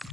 Hello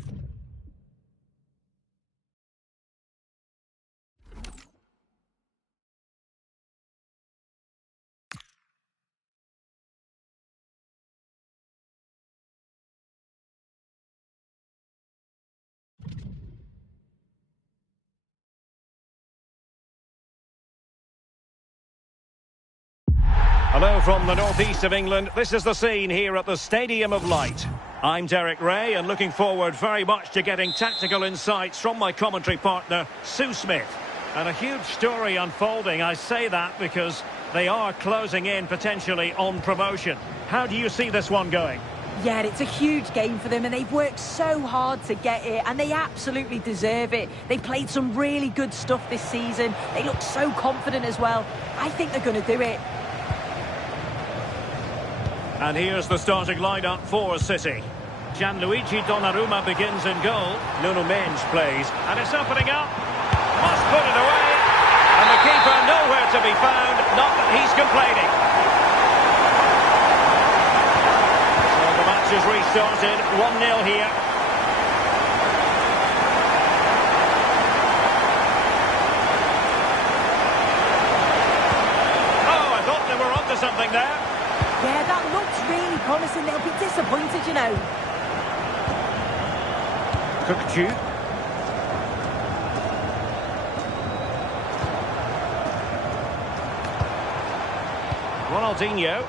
from the northeast of England. This is the scene here at the Stadium of Light. I'm Derek Ray and looking forward very much to getting tactical insights from my commentary partner, Sue Smith. And a huge story unfolding. I say that because they are closing in potentially on promotion. How do you see this one going? Yeah, it's a huge game for them and they've worked so hard to get here and they absolutely deserve it. They played some really good stuff this season. They look so confident as well. I think they're going to do it. And here's the starting lineup for City. Gianluigi Donnarumma begins in goal. Nuno Mendes plays. And it's opening up. Must put it away. And the keeper nowhere to be found. Not that he's complaining. So the match is restarted. 1-0 here. Oh, I thought they were onto something there. Yeah, that looks really promising. They'll be disappointed, you know. Kökçü. Ronaldinho.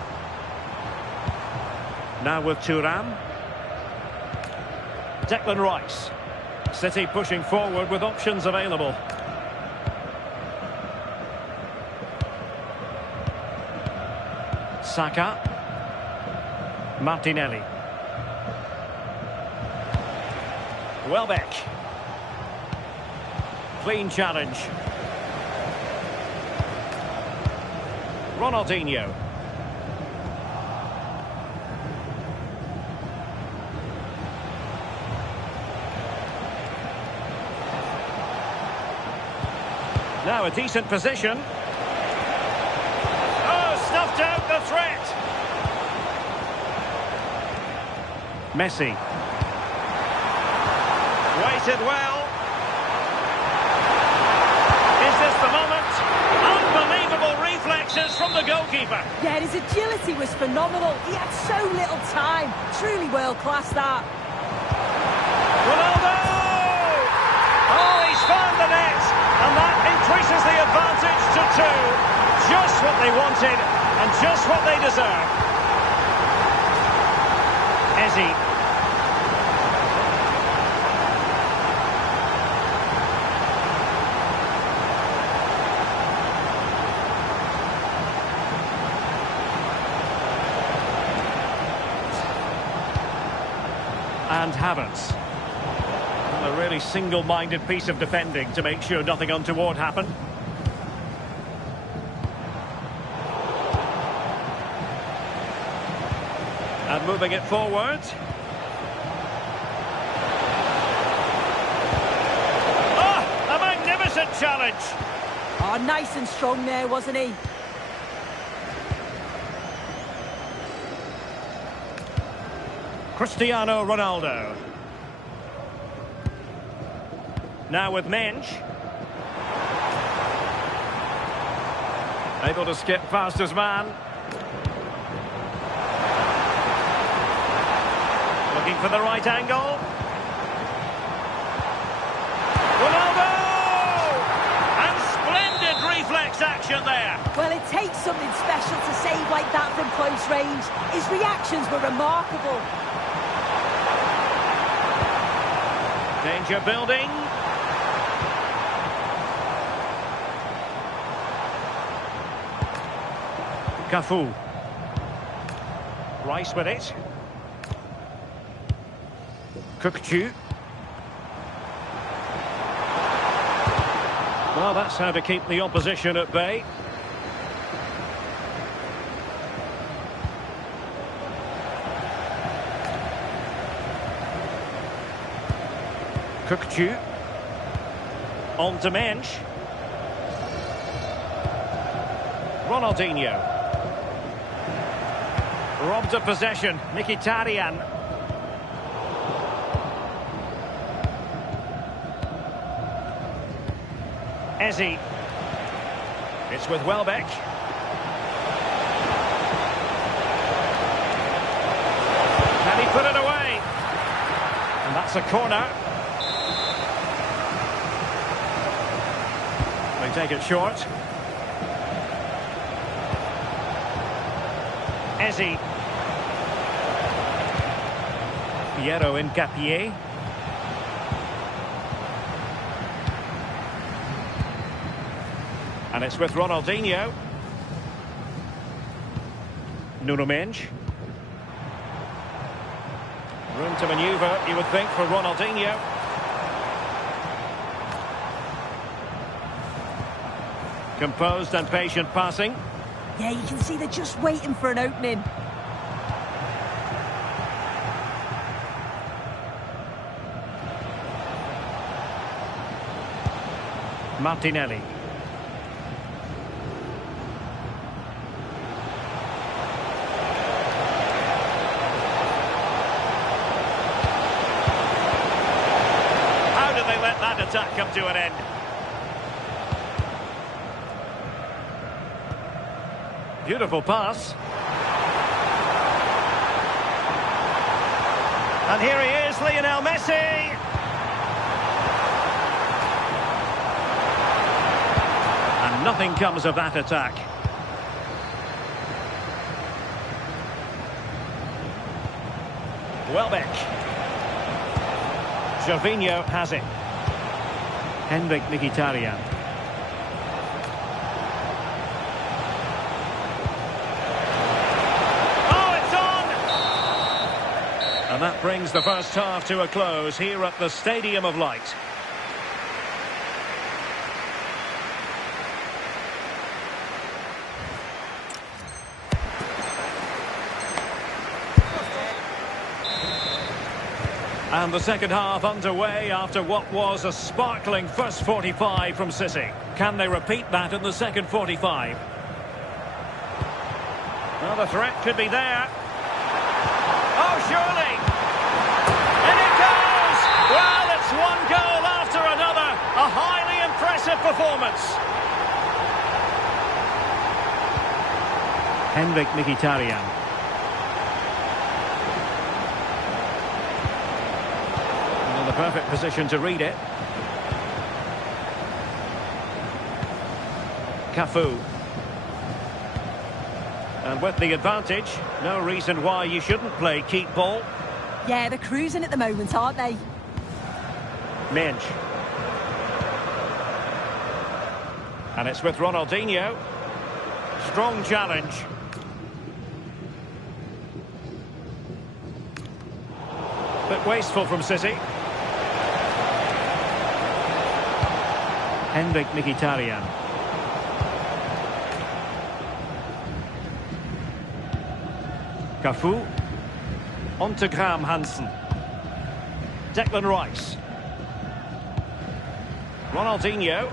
Now with Thuram. Declan Rice. City pushing forward with options available. Saka. Martinelli. Welbeck. Clean challenge. Ronaldinho. Now a decent position. Oh, snuffed out the threat. Messi. Waited well. Is this the moment? Unbelievable reflexes from the goalkeeper. Yeah, his agility was phenomenal. He had so little time. Truly world class, that. Ronaldo! Oh, he's found the net. And that increases the advantage to 2. Just what they wanted and just what they deserve. Eze. And Havertz. A really single-minded piece of defending to make sure nothing untoward happened. And moving it forward. Oh, a magnificent challenge. Oh, nice and strong there, wasn't he? Cristiano Ronaldo. Now with Mendes. Able to skip past his man. Looking for the right angle. Ronaldo! And splendid reflex action there. Well, it takes something special to save like that from close range. His reactions were remarkable. Danger building. Cafu. Rice with it. Kökçü. Well, that's how to keep the opposition at bay. Kökçü. On to Mendes. Ronaldinho. Robbed of possession. Mkhitaryan. Eze. It's with Welbeck. Can he put it away? And that's a corner. They take it short. Eze. Piero Hincapié. And it's with Ronaldinho. Nuno Mendes. Room to manoeuvre, you would think, for Ronaldinho. Composed and patient passing. Yeah, you can see they're just waiting for an opening. Martinelli. How did they let that attack come to an end? Beautiful pass. And here he is, Lionel Messi. And nothing comes of that attack. Welbeck. Gervinho has it. Henrik Mkhitaryan. And that brings the first half to a close here at the Stadium of Light. And the second half underway after what was a sparkling first 45 from City. Can they repeat that in the second 45? Well, the threat could be there. Oh, surely! In it goes! Well, it's one goal after another. A highly impressive performance. Henrik Mkhitaryan. And in the perfect position to read it. Cafu. And with the advantage, no reason why you shouldn't play keep ball. Yeah, they're cruising at the moment, aren't they? Mendes. And it's with Ronaldinho. Strong challenge. Bit wasteful from City. Henrik Mkhitaryan. Cafu. On to Graham Hansen. Declan Rice. Ronaldinho.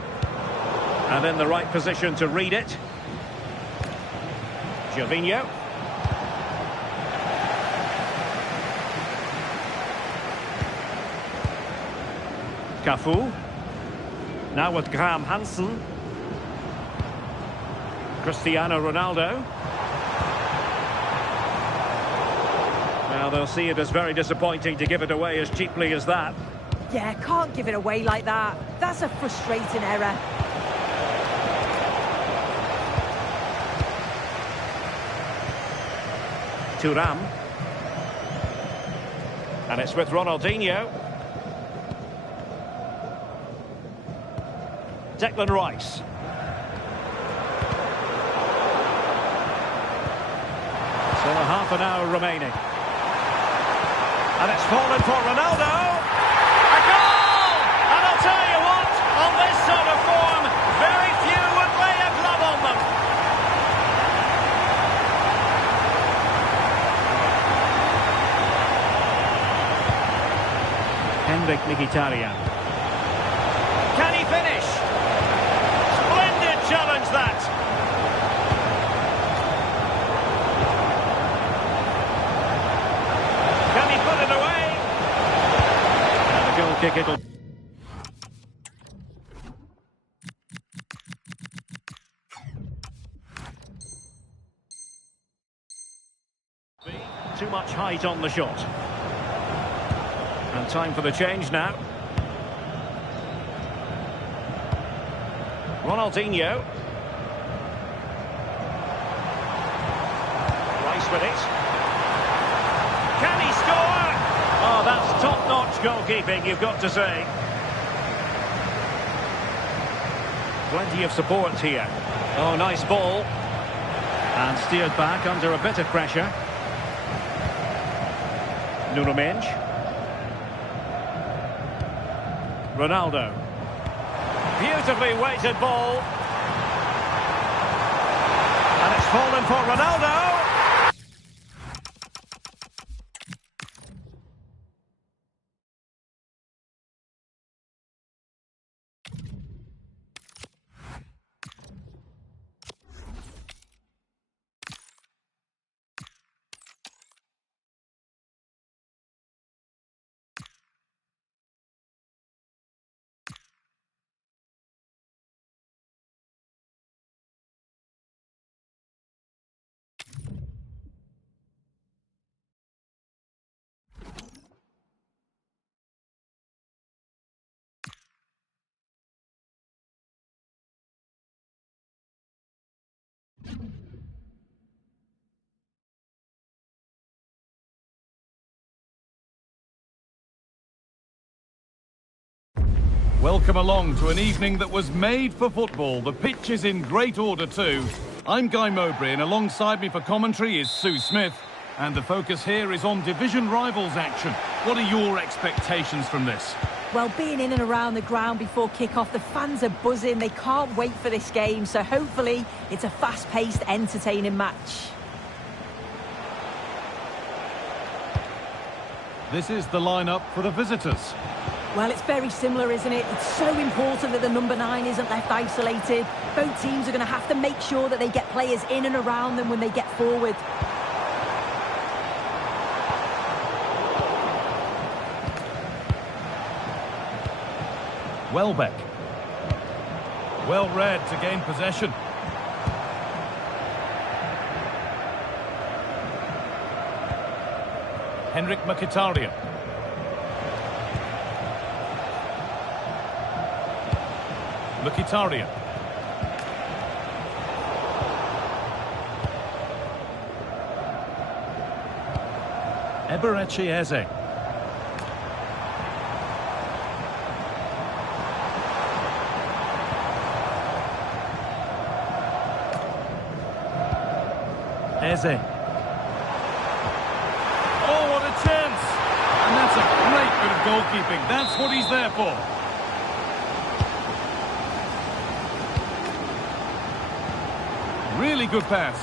And in the right position to read it. Gervinho. Cafu. Now with Graham Hansen. Cristiano Ronaldo. Well, they'll see it as very disappointing to give it away as cheaply as that. Yeah, can't give it away like that. That's a frustrating error. Thuram. And it's with Ronaldinho. Declan Rice. So half an hour remaining. And it's fallen for Ronaldo. A goal! And I'll tell you what, on this sort of form, very few would lay a glove on them. Henrik Mkhitaryan. Can he finish? Splendid challenge that. Can he put it away? And the goal kick, it'll... sight on the shot. And time for the change now. Ronaldinho. Rice with it. Can he score? Oh, that's top-notch goalkeeping, you've got to say. Plenty of support here. Oh, nice ball. And steered back under a bit of pressure. Nuno Mendes. Ronaldo. Beautifully weighted ball. And it's fallen for Ronaldo. Welcome along to an evening that was made for football. The pitch is in great order too. I'm Guy Mowbray and alongside me for commentary is Sue Smith. And the focus here is on division rivals action. What are your expectations from this? Well, being in and around the ground before kick-off, the fans are buzzing. They can't wait for this game. So hopefully it's a fast-paced, entertaining match. This is the lineup for the visitors. Well, it's very similar, isn't it? It's so important that the number 9 isn't left isolated. Both teams are going to have to make sure that they get players in and around them when they get forward. Welbeck. Well read to gain possession. Henrik Mkhitaryan. Mkhitaryan. Eberechi Eze. Eze. Oh, what a chance! And that's a great bit of goalkeeping. That's what he's there for. Really good pass.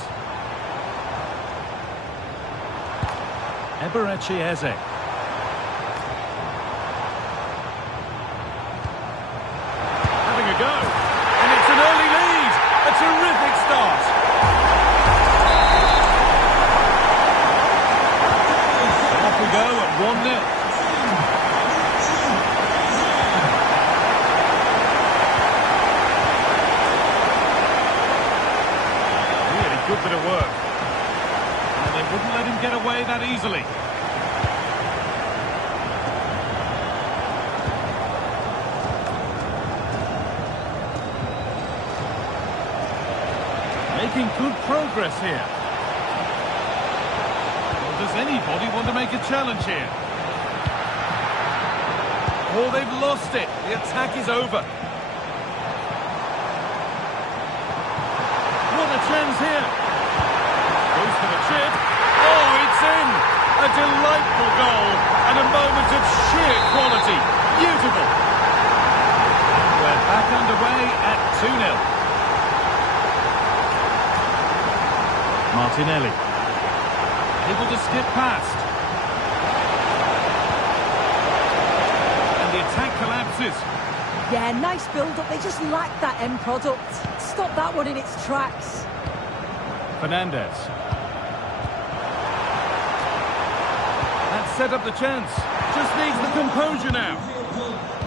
Eberechi Eze. Having a go. And it's an early lead. A terrific start. So off we go at 1-0. Good bit of work. And they wouldn't let him get away that easily. Making good progress here. Well, does anybody want to make a challenge here? Oh, they've lost it. The attack is over. What a chance here. Goes for the chip. Oh, it's in! A delightful goal and a moment of sheer quality. Beautiful. We're back underway at 2-0. Martinelli. Able to skip past. And the attack collapses. Yeah, nice build-up. They just lack that end product. Stop that one in its tracks. Fernandez. That set up the chance. Just needs the composure now.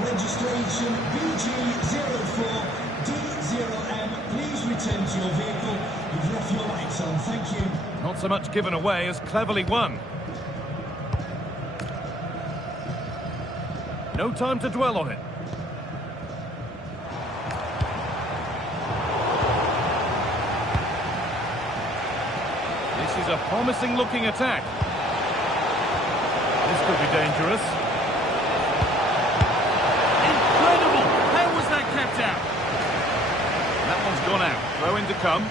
Registration BG04D0M. Please return to your vehicle. You've left your lights on. Thank you. Not so much given away as cleverly won. No time to dwell on it. This is a promising looking attack. This could be dangerous. Incredible! How was that kept out? That one's gone out. Throw in to come.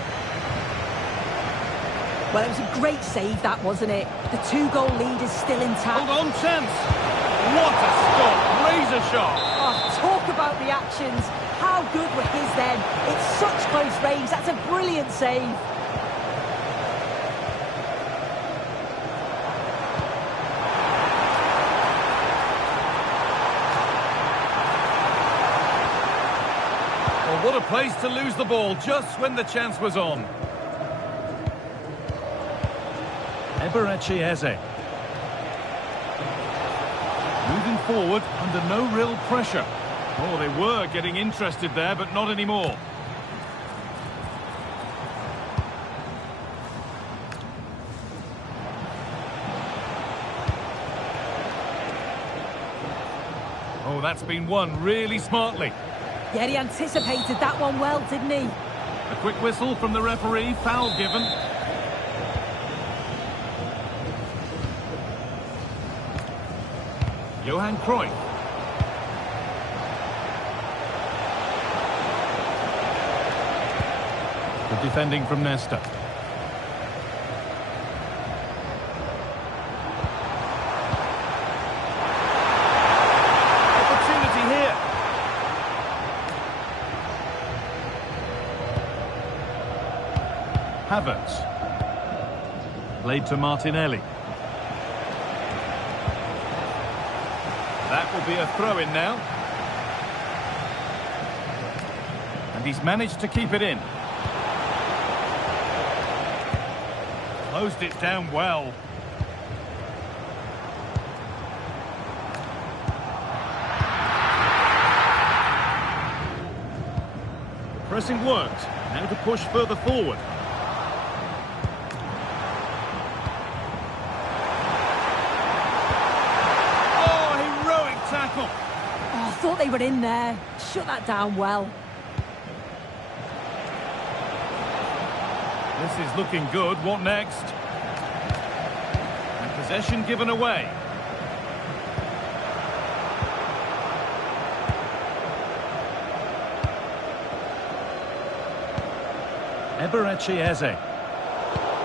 Well, it was a great save, that, wasn't it? The 2-goal lead is still intact. Hold on, chance! What a stop! Razor sharp! Oh, talk about the actions. How good were his then? It's such close range. That's a brilliant save. Well, what a place to lose the ball just when the chance was on. Eberechi Eze. Moving forward under no real pressure. Oh, they were getting interested there, but not anymore. Oh, that's been won really smartly. Yeah, he anticipated that one well, didn't he? A quick whistle from the referee, foul given. Johan Cruyff. Good defending from Nesta. Opportunity here. Havertz. Played to Martinelli. That will be a throw-in now. And he's managed to keep it in. Closed it down well. The pressing worked. Now to push further forward. Tackle. Oh, I thought they were in there. Shut that down well. This is looking good. What next? And possession given away. Eberechi Eze.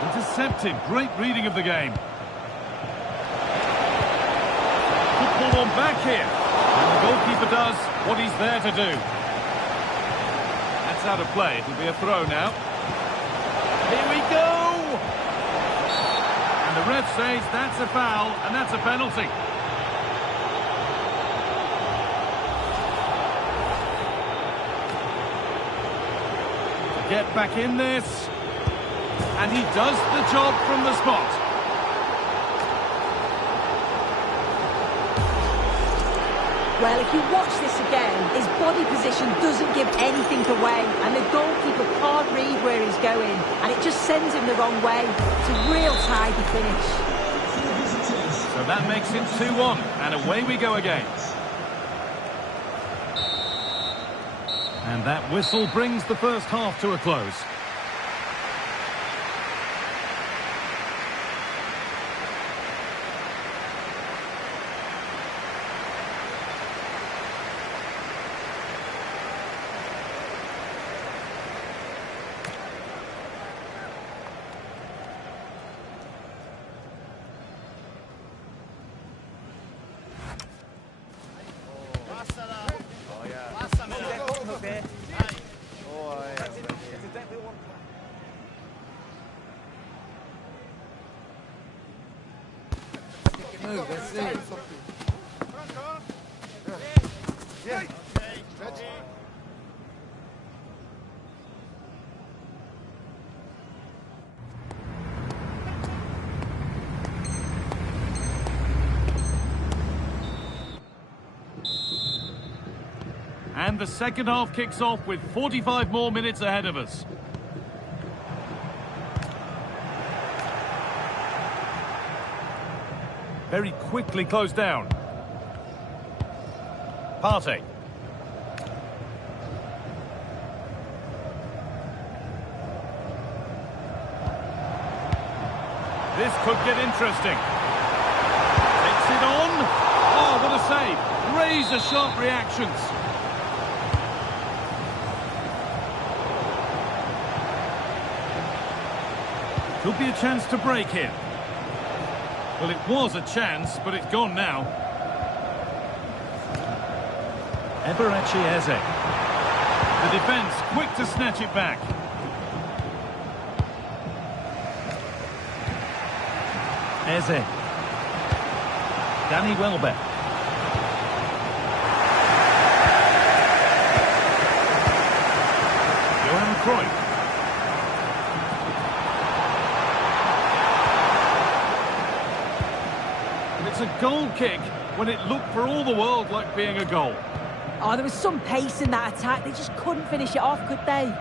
Intercepted. Great reading of the game. Pull on back here. And the goalkeeper does what he's there to do. That's out of play. It'll be a throw now. Here we go! And the ref says that's a foul, and that's a penalty. To get back in this. And he does the job from the spot. Well, if you watch this again, his body position doesn't give anything away, and the goalkeeper can't read where he's going, and it just sends him the wrong way. It's a real tidy finish. So that makes it 2-1, and away we go again. And that whistle brings the first half to a close. And the second half kicks off with 45 more minutes ahead of us. Very quickly closed down. Partey. This could get interesting. Takes it on. Oh, what a save. Razor-sharp reactions. Could be a chance to break here. Well, it was a chance, but it's gone now. Eberechi Eze. The defence quick to snatch it back. Eze. Danny Welbeck. Johan Cruyff. And it's a goal kick when it looked for all the world like being a goal. Oh, there was some pace in that attack. They just couldn't finish it off, could they?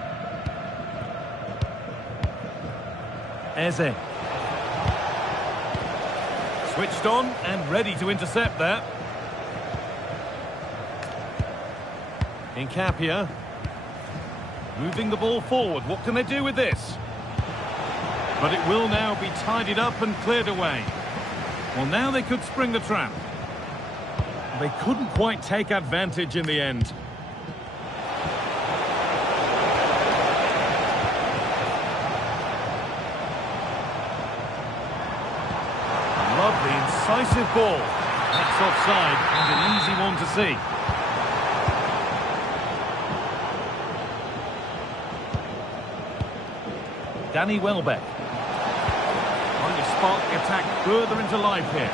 Eze. Switched on and ready to intercept that. Nkapia. Moving the ball forward. What can they do with this? But it will now be tidied up and cleared away. Well, now they could spring the trap. They couldn't quite take advantage in the end. Lovely, incisive ball. That's offside and an easy one to see. Danny Welbeck. Trying to spark the attack further into life here.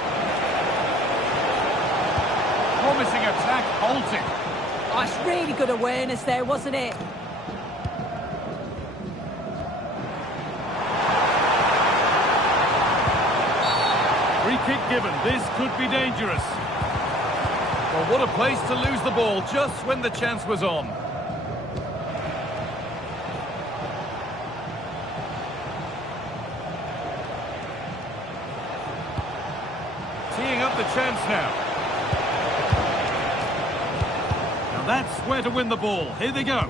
Promising attack halted. Oh, it's really good awareness there, wasn't it? Free kick given. This could be dangerous. Well, what a place to lose the ball just when the chance was on. Teeing up the chance now. Now that's where to win the ball. Here they go.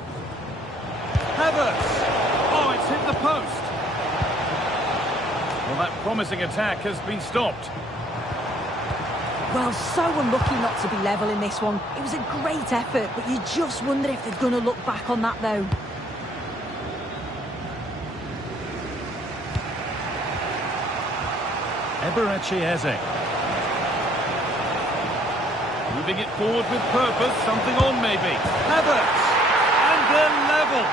Havertz. Oh, it's hit the post. Well, that promising attack has been stopped. Well, so unlucky not to be level in this one. It was a great effort, but you just wonder if they're going to look back on that, though. Eberechi Eze. Moving it forward with purpose, something on maybe. Havertz! And they're level!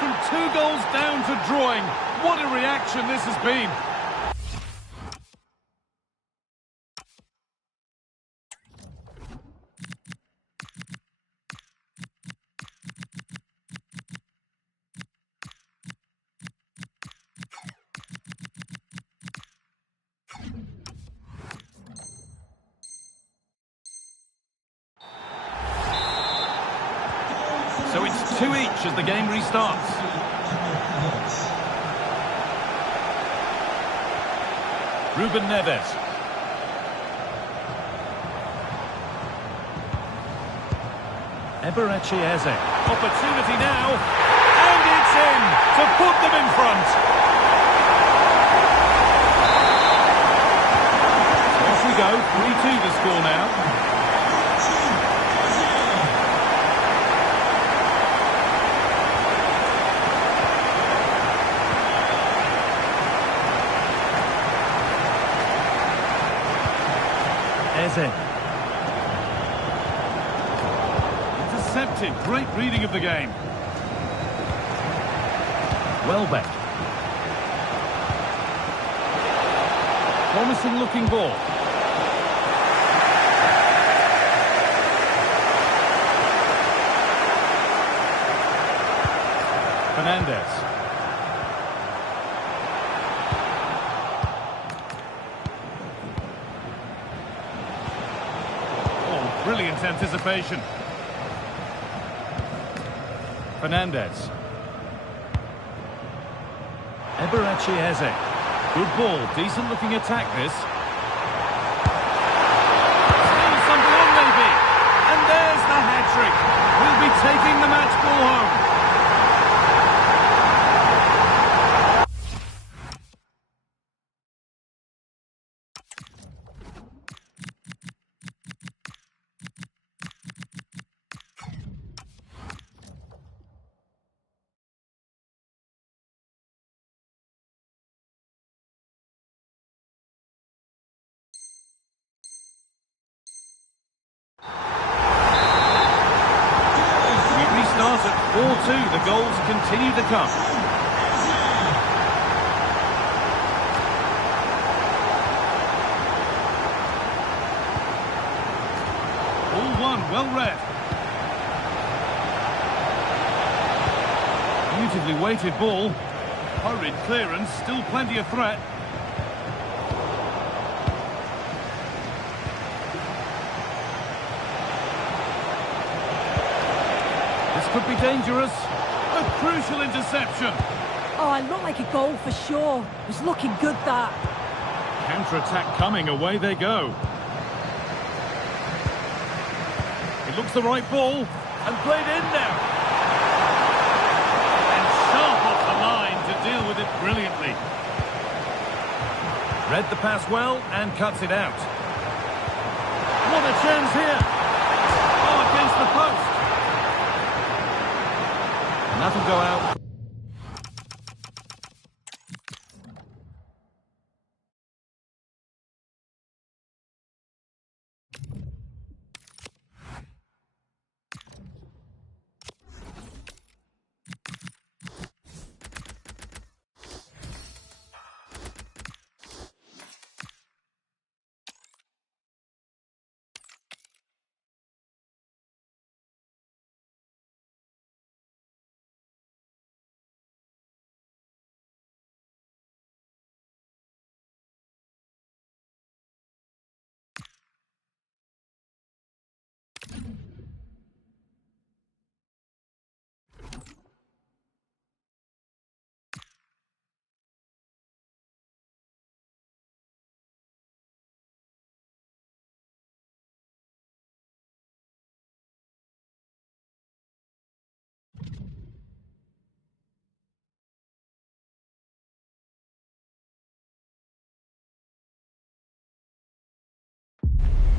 From 2 goals down to drawing. What a reaction this has been. So it's 2 each as the game restarts. Ruben Neves. Eberechi Eze. Opportunity now. And it's in to put them in front. Off we go. 3-2 the score now. Eze. Intercepted. Great reading of the game. Welbeck. Promising looking ball. Fernandez. Brilliant anticipation. Fernandez. Eberechi Eze. Good ball. Decent looking attack this. Still something on maybe. And there's the the match ball home. At 4-2, the goals continue to come. All one, well read. Beautifully weighted ball. Hurried clearance, still plenty of threat. Could be dangerous. A crucial interception. Oh, it looked like a goal for sure. It was looking good, that. Counter-attack coming, away they go. It looks the right ball. And played in now. And sharp off the line to deal with it brilliantly. Read the pass well and cuts it out. What a chance here. Oh, against the post. And that'll go out.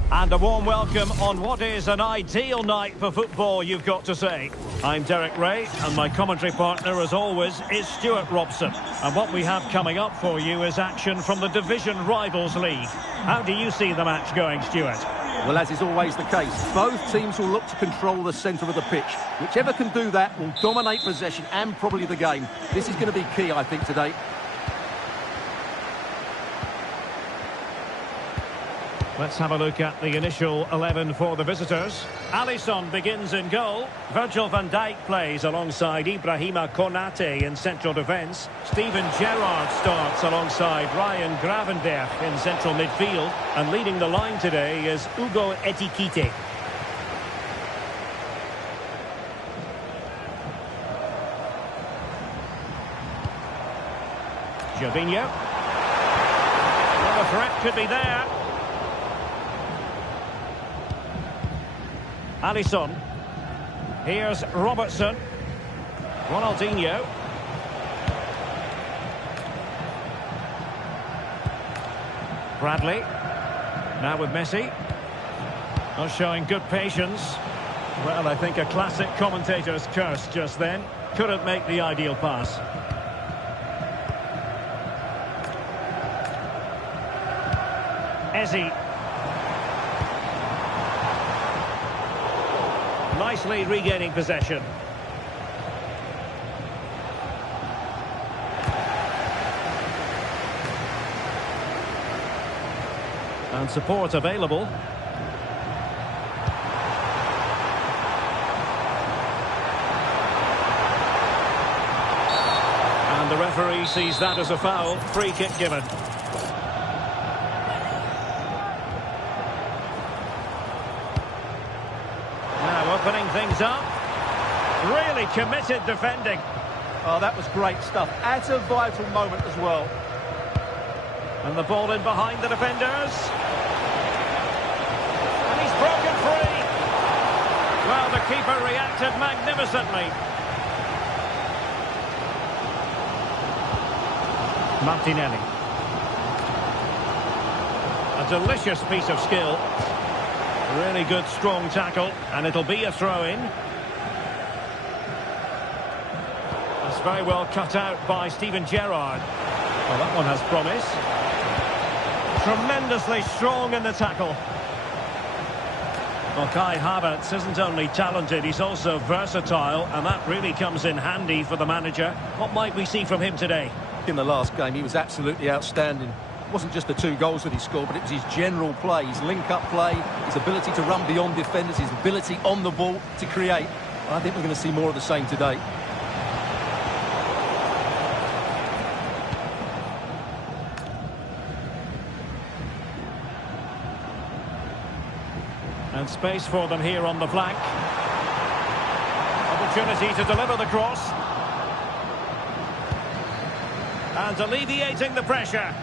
And a warm welcome on what is an ideal night for football, you've got to say. I'm Derek Ray, and my commentary partner, as always, is Stuart Robson. And what we have coming up for you is action from the Division Rivals League. How do you see the match going, Stuart? Well, as is always the case, both teams will look to control the centre of the pitch. Whichever can do that will dominate possession and probably the game. This is going to be key, I think, today. Let's have a look at the initial 11 for the visitors. Alisson begins in goal. Virgil van Dijk plays alongside Ibrahima Konate in central defence. Steven Gerrard starts alongside Ryan Gravenberch in central midfield. And leading the line today is Ugo Ekitike. Jorginho. Well, the threat could be there. Alisson. Here's Robertson. Ronaldinho. Bradley. Now with Messi. Not showing good patience. Well, I think a classic commentator's curse just then. Couldn't make the ideal pass. Eze. Nicely regaining possession. And support available. And the referee sees that as a foul. Free kick given. Opening things up. Really committed defending. Oh, that was great stuff. At a vital moment as well. And the ball in behind the defenders. And he's broken free. Well, the keeper reacted magnificently. Martinelli. A delicious piece of skill. Really good, strong tackle, and it'll be a throw-in. That's very well cut out by Steven Gerrard. Well, that one has promise. Tremendously strong in the tackle. Well, Kai Havertz isn't only talented, he's also versatile, and that really comes in handy for the manager. What might we see from him today? In the last game, he was absolutely outstanding. It wasn't just the 2 goals that he scored, but it was his general play, his link-up play, his ability to run beyond defenders, his ability on the ball to create. I think we're going to see more of the same today. And space for them here on the flank. Opportunity to deliver the cross. And alleviating the pressure.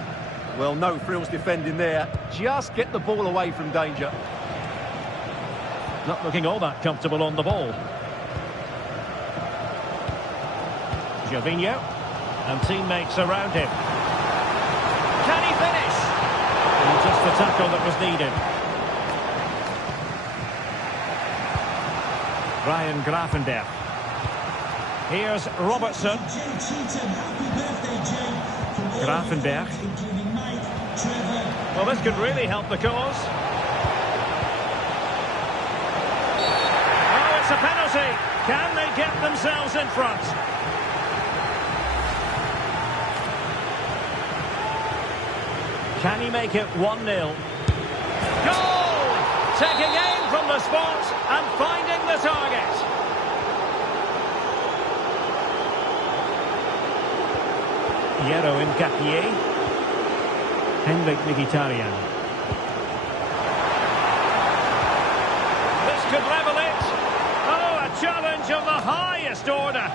Well, no frills defending there. Just get the ball away from danger. Not looking all that comfortable on the ball. Gervinho. And teammates around him. Can he finish? And just the tackle that was needed. Ryan Gravenberch. Here's Robertson. Gravenberch. Well, this could really help the cause. Oh, it's a penalty. Can they get themselves in front? Can he make it 1-0? Goal! Taking aim from the spot and finding the target. Piero Hincapié. Henrik Mkhitaryan. This could level it. Oh, a challenge of the highest order.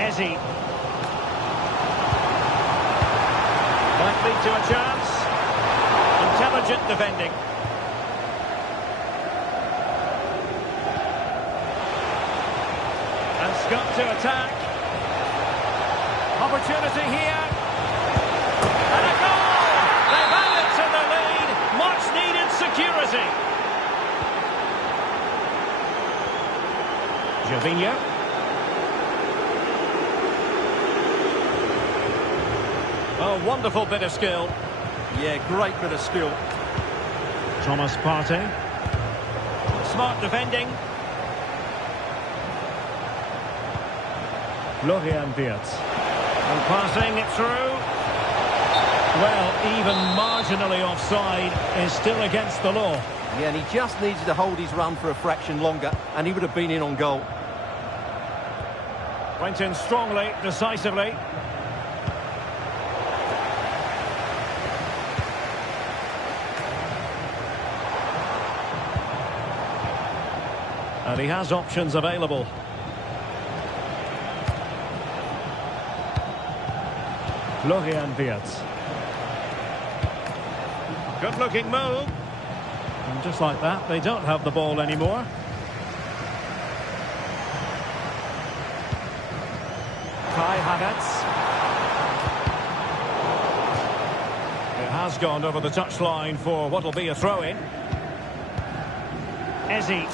Eze. Might lead to a chance. Intelligent defending. Got to attack. Opportunity here. And a goal! They've added to the lead. Much needed security. Gervinho. Oh, wonderful bit of skill. Yeah, great bit of skill. Thomas Partey. Smart defending. Florian Wirtz. And passing it through. Well, even marginally offside is still against the law. Yeah, and he just needed to hold his run for a fraction longer, and he would have been in on goal. Went in strongly, decisively. And he has options available. Florian Wirtz. Good-looking move. And just like that, they don't have the ball anymore. Kai Havertz. It has gone over the touchline for what will be a throw-in. Eze.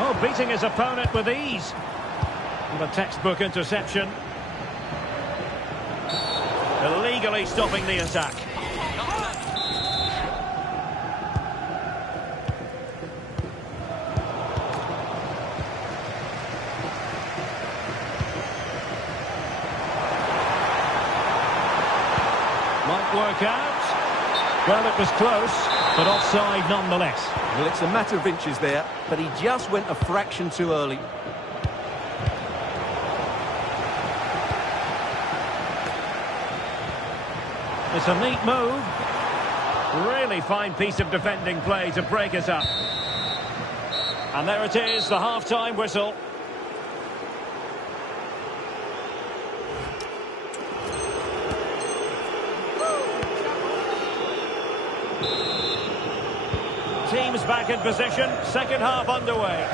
Oh, beating his opponent with ease. And a textbook interception. Illegally stopping the attack. Might work out. Well, it was close, but offside nonetheless. Well, it's a matter of inches there, but he just went a fraction too early. It's a neat move. Really fine piece of defending play to break it up. And there it is, the half-time whistle. back in position. Second half underway.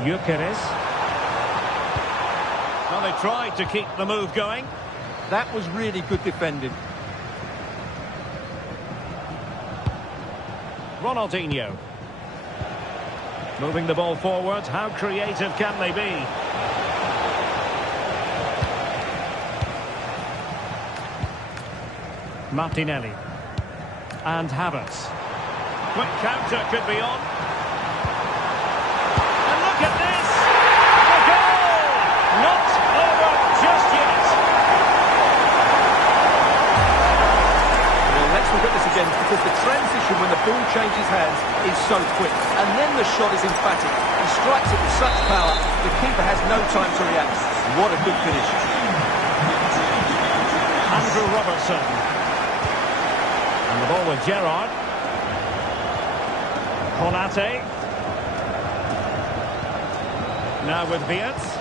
Gyökeres. Well, they tried to keep the move going. That was really good defending. Ronaldinho. Moving the ball forward. How creative can they be? Martinelli. And Havertz. Quick counter could be on. And look at this! The goal! Not over just yet. Well, let's look at this again, because the transition when the ball changes hands is so quick. And then the shot is emphatic. He strikes it with such power, the keeper has no time to react. What a good finish. Andrew Robertson. And the ball with Gerrard. Konate. Now with Wirtz.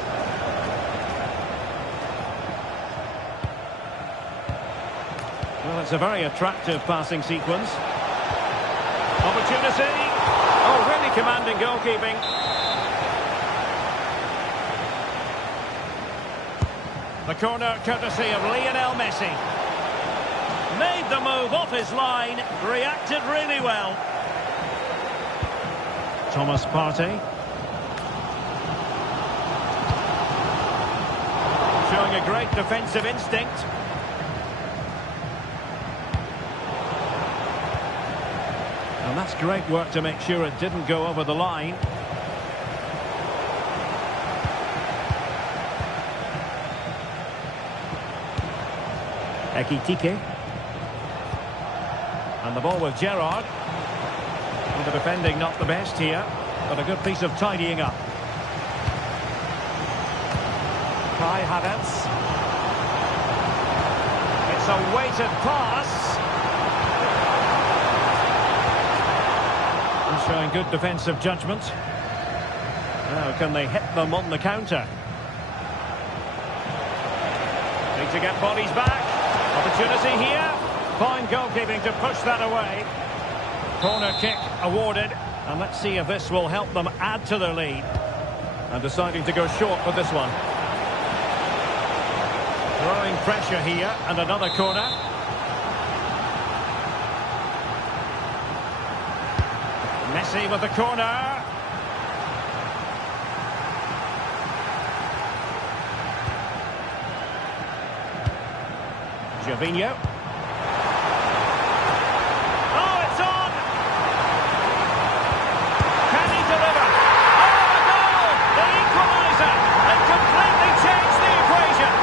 Well, it's a very attractive passing sequence. Opportunity. Oh, really commanding goalkeeping. The corner courtesy of Lionel Messi. Made the move off his line, reacted really well. Thomas Partey. Showing a great defensive instinct. And that's great work to make sure it didn't go over the line. Ekitike. And the ball with Gerrard. Well, the defending not the best here, but a good piece of tidying up. Kai Havertz. It's a weighted pass. And showing good defensive judgment. Now can they hit them on the counter? Need to get bodies back. Opportunity here. Fine goalkeeping to push that away. Corner kick awarded. And let's see if this will help them add to their lead. And deciding to go short with this one. Growing pressure here. And another corner. Messi with the corner. Gervinho. Oh, it's on! Can he deliver? Oh, a goal! The equaliser! And completely changed the equation!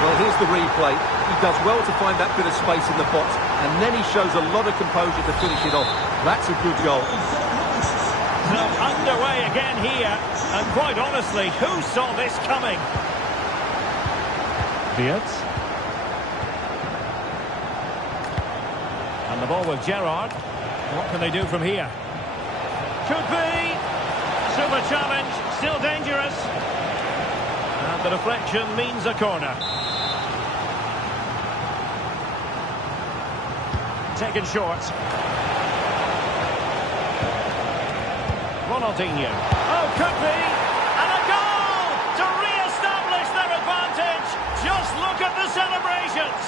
Well, here's the replay. He does well to find that bit of space in the box, and then he shows a lot of composure to finish it off. That's a good goal. So underway again here, and quite honestly, who saw this coming? Wirtz. And the ball with Gerrard. What can they do from here? Could be. Super challenge, still dangerous. And the deflection means a corner. Taken short. Ronaldinho. Oh, could be. And a goal to re-establish their advantage. Just look at the celebrations.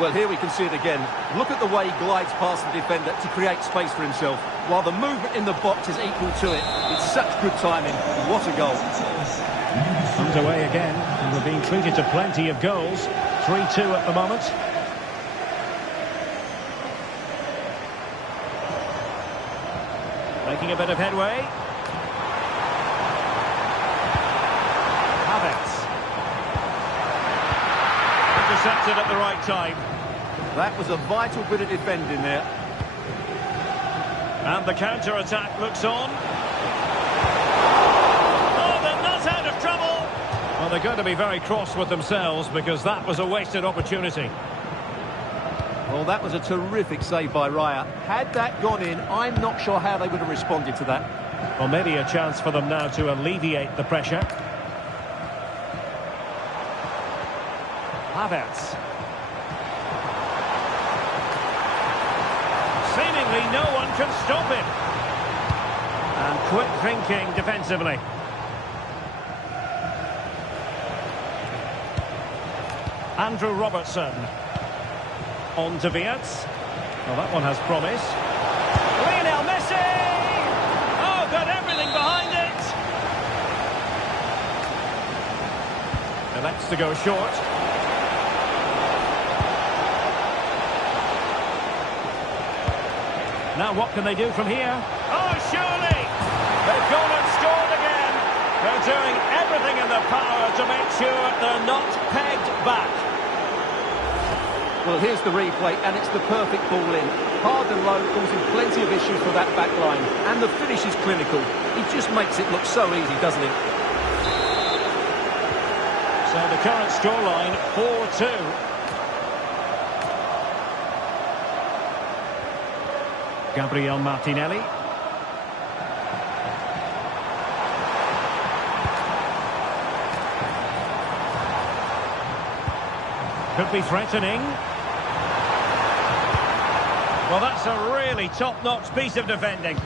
Well, here we can see it again. Look at the way he glides past the defender to create space for himself, while the movement in the box is equal to it. It's such good timing. What a goal. Underway again, and we're being treated to plenty of goals. 3-2 at the moment. Making a bit of headway. Havertz. Intercepted at the right time. That was a vital bit of defending there. And the counter-attack looks on. Oh, they're not out of trouble. Well, they're going to be very cross with themselves because that was a wasted opportunity. Well, that was a terrific save by Raya. Had that gone in, I'm not sure how they would have responded to that. Well, maybe a chance for them now to alleviate the pressure. Havertz. Seemingly no one can stop him. And quick thinking defensively. Andrew Robertson. On to Wirtz. Well, that one has promise. Lionel Messi! Oh, got everything behind it! Elects to go short. Now what can they do from here? Oh, surely! They've gone and scored again! They're doing everything in their power to make sure they're not pegged back. Well, here's the replay, and it's the perfect ball in. Hard and low, causing plenty of issues for that back line. And the finish is clinical. He just makes it look so easy, doesn't he? So the current scoreline, 4-2. Gabriel Martinelli. Could be threatening. Well, that's a really top-notch piece of defending.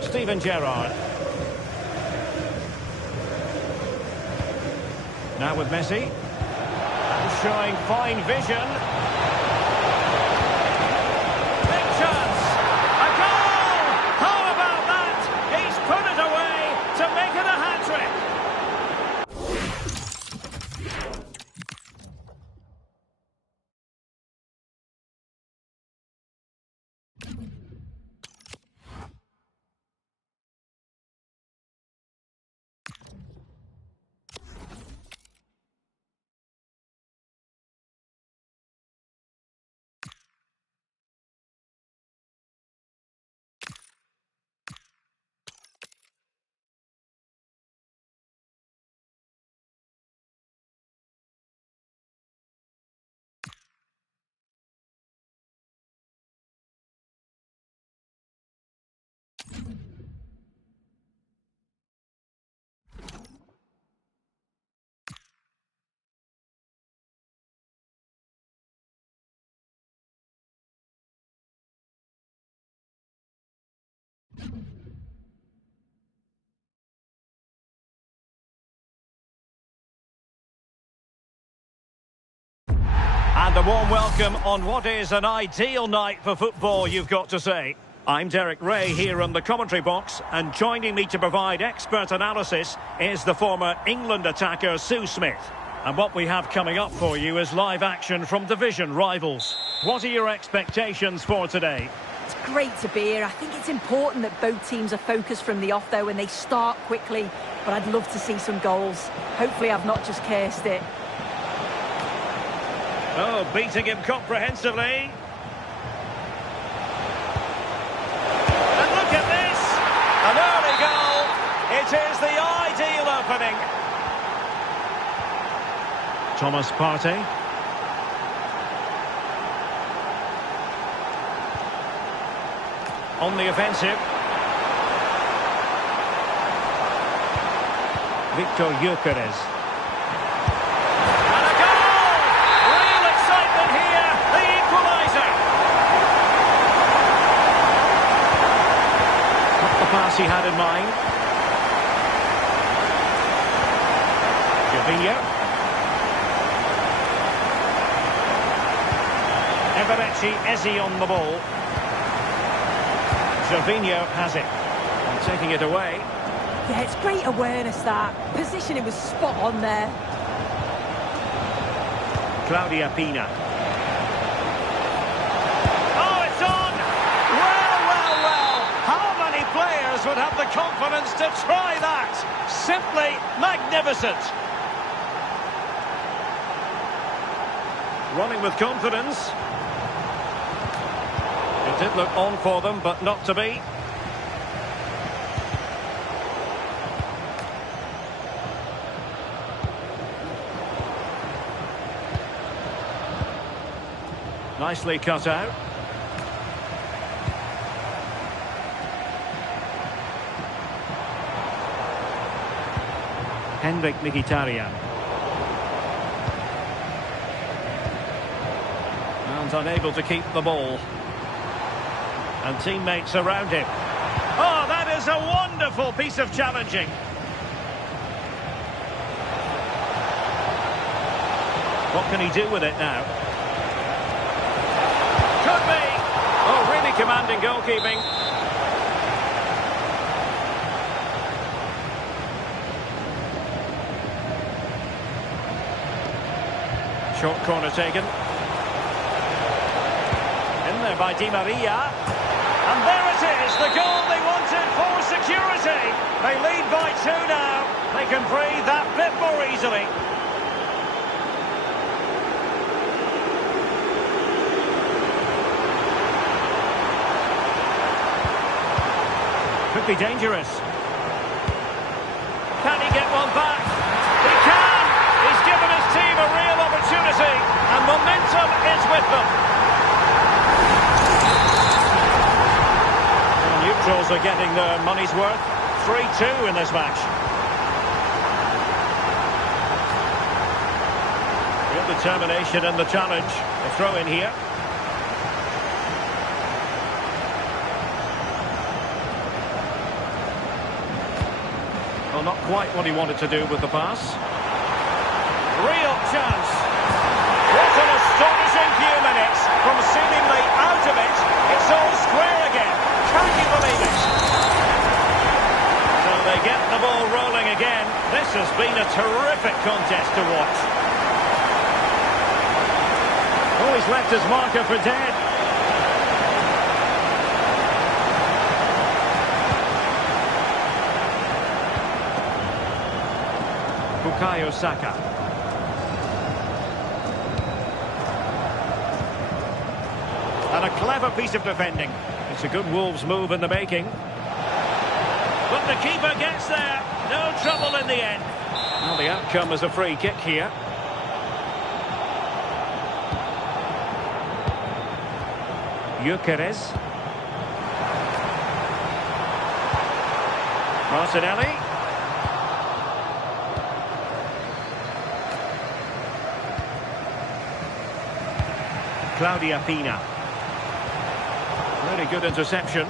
Steven Gerrard. Now with Messi. And showing fine vision. Big chance. A goal! How about that? He's put it away to make it a hat-trick. And a warm welcome on what is an ideal night for football, you've got to say. I'm Derek Ray here in the commentary box, and joining me to provide expert analysis is the former England attacker Sue Smith. And what we have coming up for you is live action from division rivals. What are your expectations for today? It's great to be here. I think it's important that both teams are focused from the off, though, and they start quickly. But I'd love to see some goals. Hopefully I've not just cursed it. Oh, beating him comprehensively. And look at this! An early goal. It is the ideal opening. Thomas Partey. On the offensive. Victor Gyökeres. Pass he had in mind. Gervinho. Eberechi Eze on the ball. Gervinho has it. And taking it away. Yeah, it's great awareness, that. Positioning was spot on there. Claudia Pina. Players would have the confidence to try that. Simply magnificent. Running with confidence. It did look on for them, but not to be. Nicely cut out. Henrik Mkhitaryan. And unable to keep the ball. And teammates around him. Oh, that is a wonderful piece of challenging. What can he do with it now? Could be. Oh, really commanding goalkeeping. Short corner taken. In there by Di Maria. And there it is, the goal they wanted for security. They lead by 2 now. They can breathe that bit more easily. Could be dangerous. Can he get one back? He can! He's given his team a real opportunity, and momentum is with them. The neutrals are getting their money's worth. 3-2 in this match. Real determination in the challenge. A throw in here. Well, not quite what he wanted to do with the pass. Real chance. What an astonishing few minutes. From seemingly out of it, it's all square again. Can you believe it? So they get the ball rolling again. This has been a terrific contest to watch. Oh, he's left his marker for dead. Bukayo Saka. And a clever piece of defending. It's a good Wolves move in the making. But the keeper gets there. No trouble in the end. Well, the outcome is a free kick here. Gyökeres. Martinelli. Claudia Pina. Really good interception.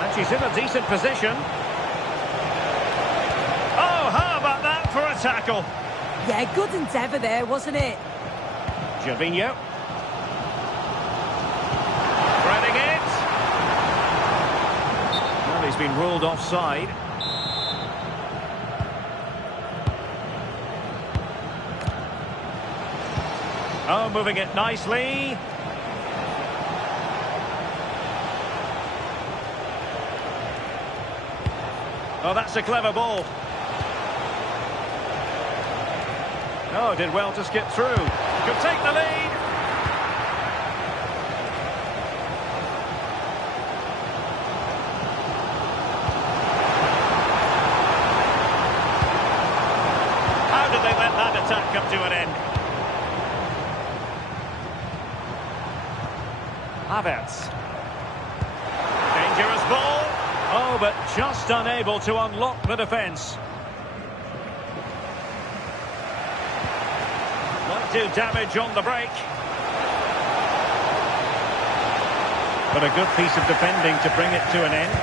And she's in a decent position. Oh, how about that for a tackle? Yeah, good endeavour there, wasn't it? Gervinho. Threading it. Well, he's been ruled offside. Oh, moving it nicely. Oh, that's a clever ball. Oh, did well to skip through. Could take the lead. How did they let that attack come to an end? Havertz. Dangerous ball. Oh, but just unable to unlock the defence. Might do damage on the break. But a good piece of defending to bring it to an end.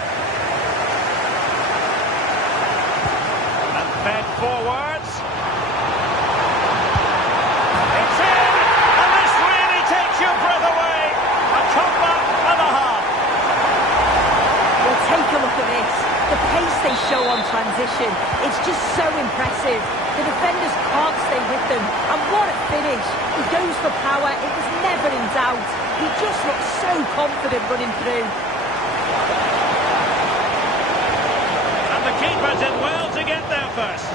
And fed forwards. It's in! And this really takes your breath away. A comeback and a half. Well, take a look at this. The pace they show on transition, it's just so impressive. The defenders can't stay with them. And what a finish. He goes for power. It was never in doubt. He just looks so confident running through. And the keeper did well to get there first.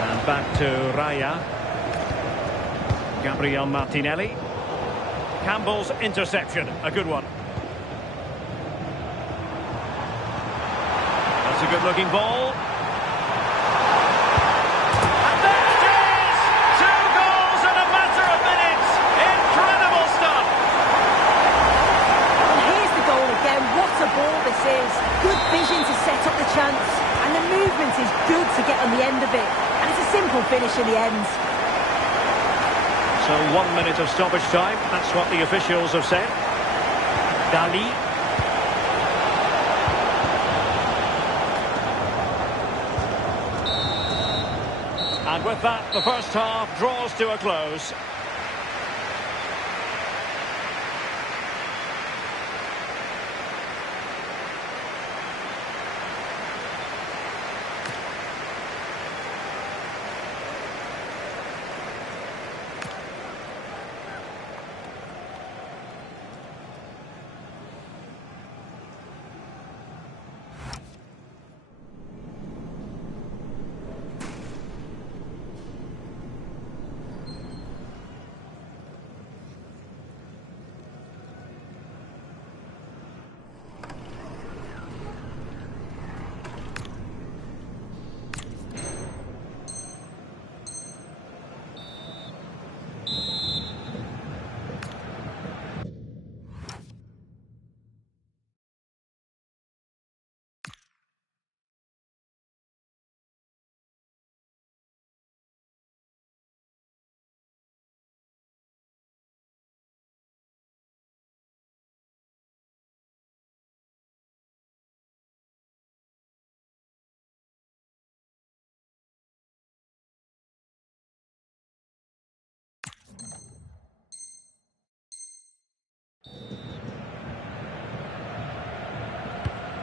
And back to Raya. Gabriel Martinelli. Campbell's interception, a good one. That's a good-looking ball. And there it is! 2 goals in a matter of minutes! Incredible stuff! And here's the goal again. What a ball this is. Good vision to set up the chance. And the movement is good to get on the end of it. And it's a simple finish in the end. So 1 minute of stoppage time. That's what the officials have said. Dali. And with that, the first half draws to a close.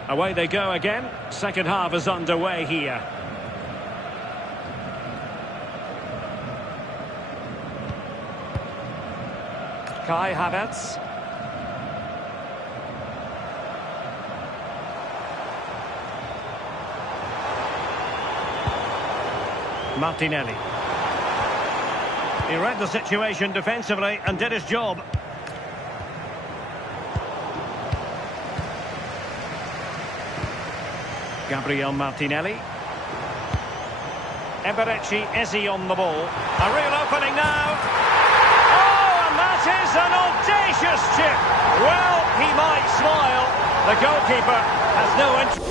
Away they go again. Second half is underway here. Kai Havertz. Martinelli. He read the situation defensively and did his job. Gabriel Martinelli. Eberechi Eze on the ball. A real opening now. Oh, and that is an audacious chip. Well, he might smile. The goalkeeper has no interest.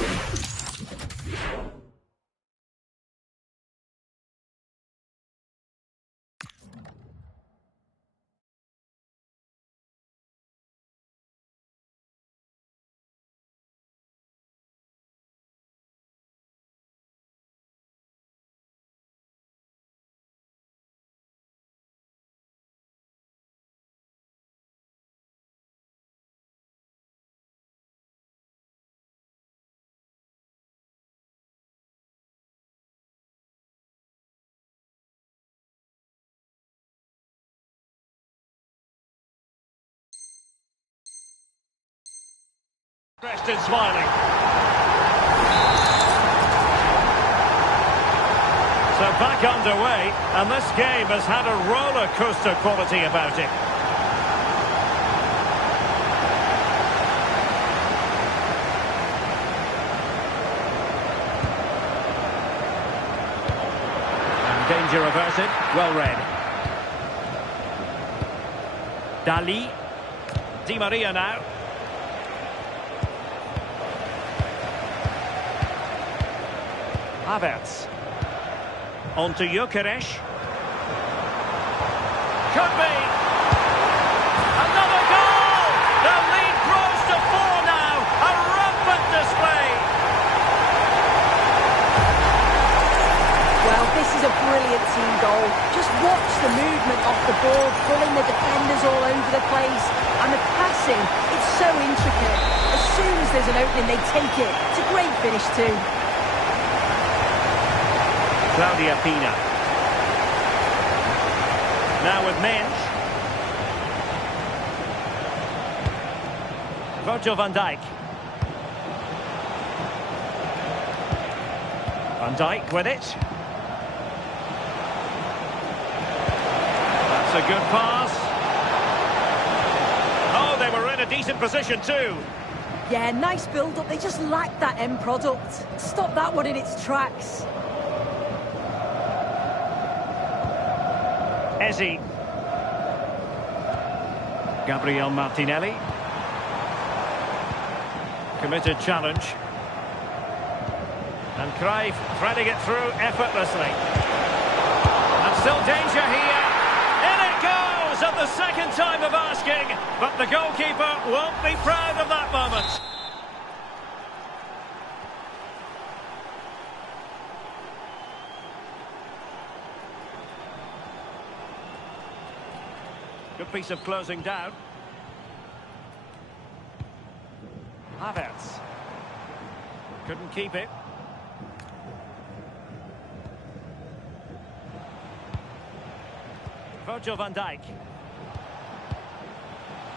Dressed and smiling. So back underway, and this game has had a roller coaster quality about it. And danger averted, well read. Dali. Di Maria now. Havertz. On to Gyökeres. Could be. Another goal! The lead grows to 4 now. A rampant display. Well, this is a brilliant team goal. Just watch the movement off the ball, pulling the defenders all over the place. And the passing, it's so intricate. As soon as there's an opening, they take it. It's a great finish too. Claudia Pina. Now with Mensch. Virgil van Dijk. Van Dijk with it. That's a good pass. Oh, they were in a decent position too. Yeah, nice build-up. They just lack that end product. Stop that one in its tracks. Eze. Gabriel Martinelli. Committed challenge. And Cruyff threading it through effortlessly. And still danger here. In it goes at the second time of asking. But the goalkeeper won't be proud of that moment. Good piece of closing down. Havertz. Couldn't keep it. Virgil van Dijk.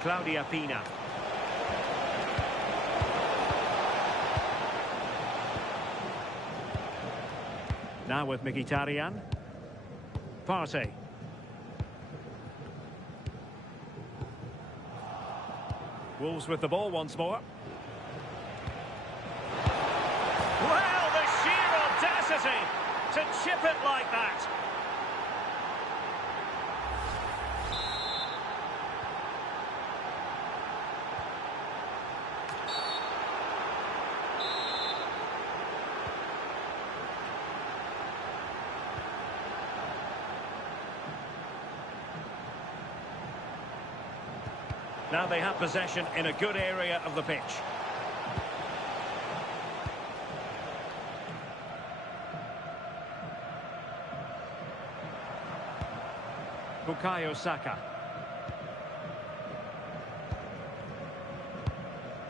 Claudia Pina. Now with Mkhitaryan. Partey. Wolves with the ball once more. Well, the sheer audacity to chip it like that. Now they have possession in a good area of the pitch. Bukayo Saka.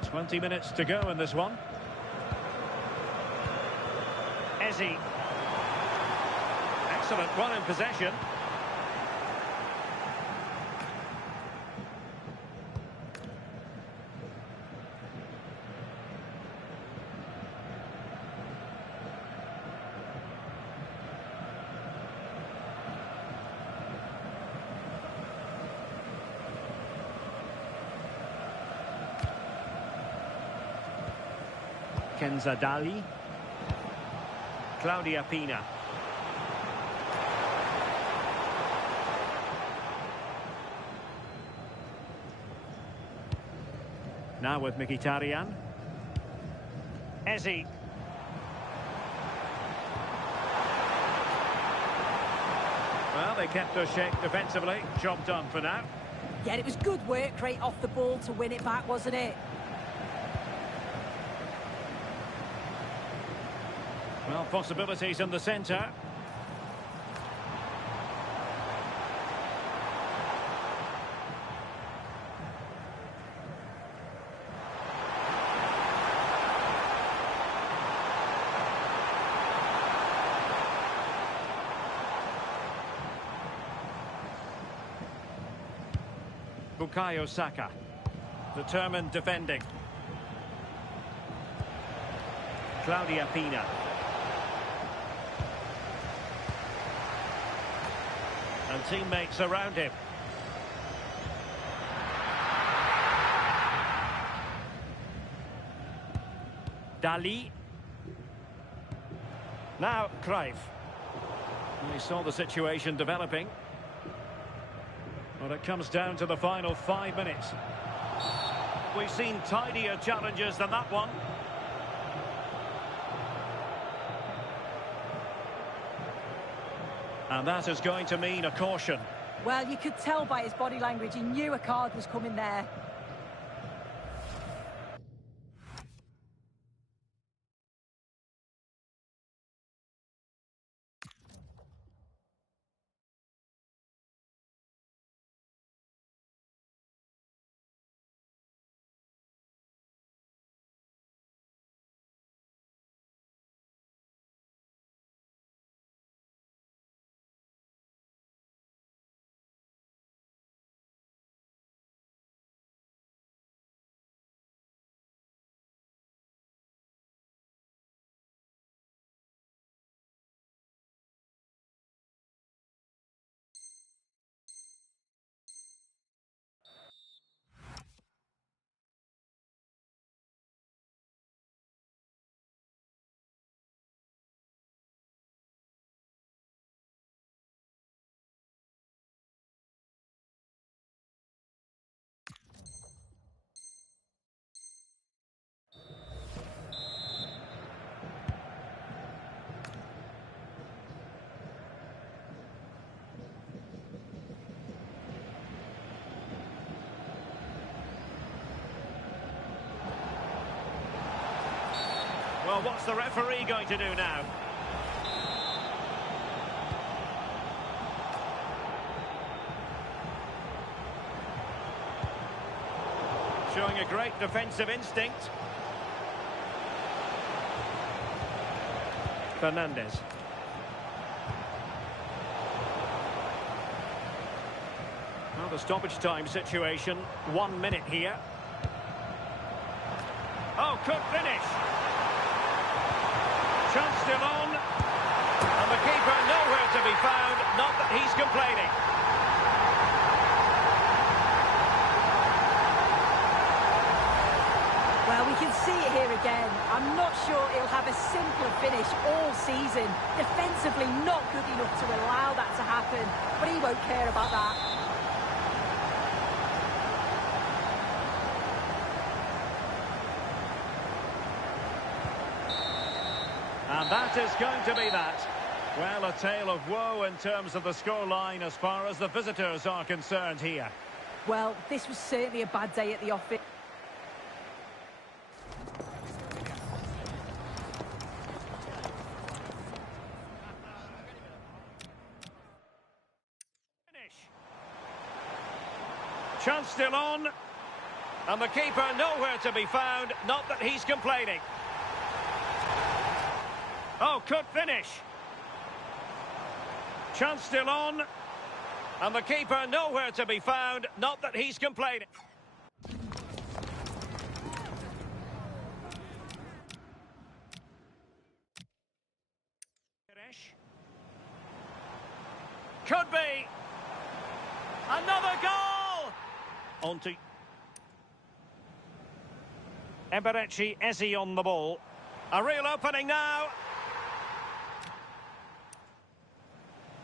20 minutes to go in this one. Eze. Excellent run in possession. Kenza Dali. Claudia Pina. Now with Mkhitaryan. Eze. Well, they kept us shape defensively. Job done for now. Yeah, it was good work right off the ball to win it back, wasn't it? Well, possibilities in the centre. Bukayo Saka. Determined defending. Claudia Pina. And teammates around him. Dali. Now Cruyff. We saw the situation developing. But it comes down to the final 5 minutes. We've seen tidier challenges than that one. And that is going to mean a caution. Well, you could tell by his body language, he knew a card was coming there. Well, what's the referee going to do now? Showing a great defensive instinct. Fernandes. Well, the stoppage time situation, 1 minute here. Oh, could finish. Chance still on. And the keeper nowhere to be found, not that he's complaining. Well, we can see it here again. I'm not sure he'll have a simpler finish all season. Defensively not good enough to allow that to happen, but he won't care about that. And that is going to be that. Well, a tale of woe in terms of the scoreline as far as the visitors are concerned here. Well, this was certainly a bad day at the office. Chance still on. And the keeper nowhere to be found, not that he's complaining. Oh, could finish. Chance still on. And the keeper nowhere to be found, not that he's complaining. Could be. Another goal! Onto Eberechi Eze on the ball. A real opening now.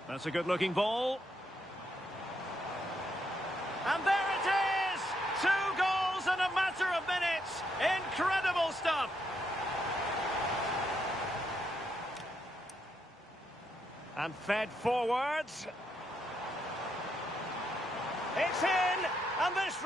That's a good-looking ball. And there it is! 2 goals in a matter of minutes. Incredible stuff. And fed forwards. It's in, and this...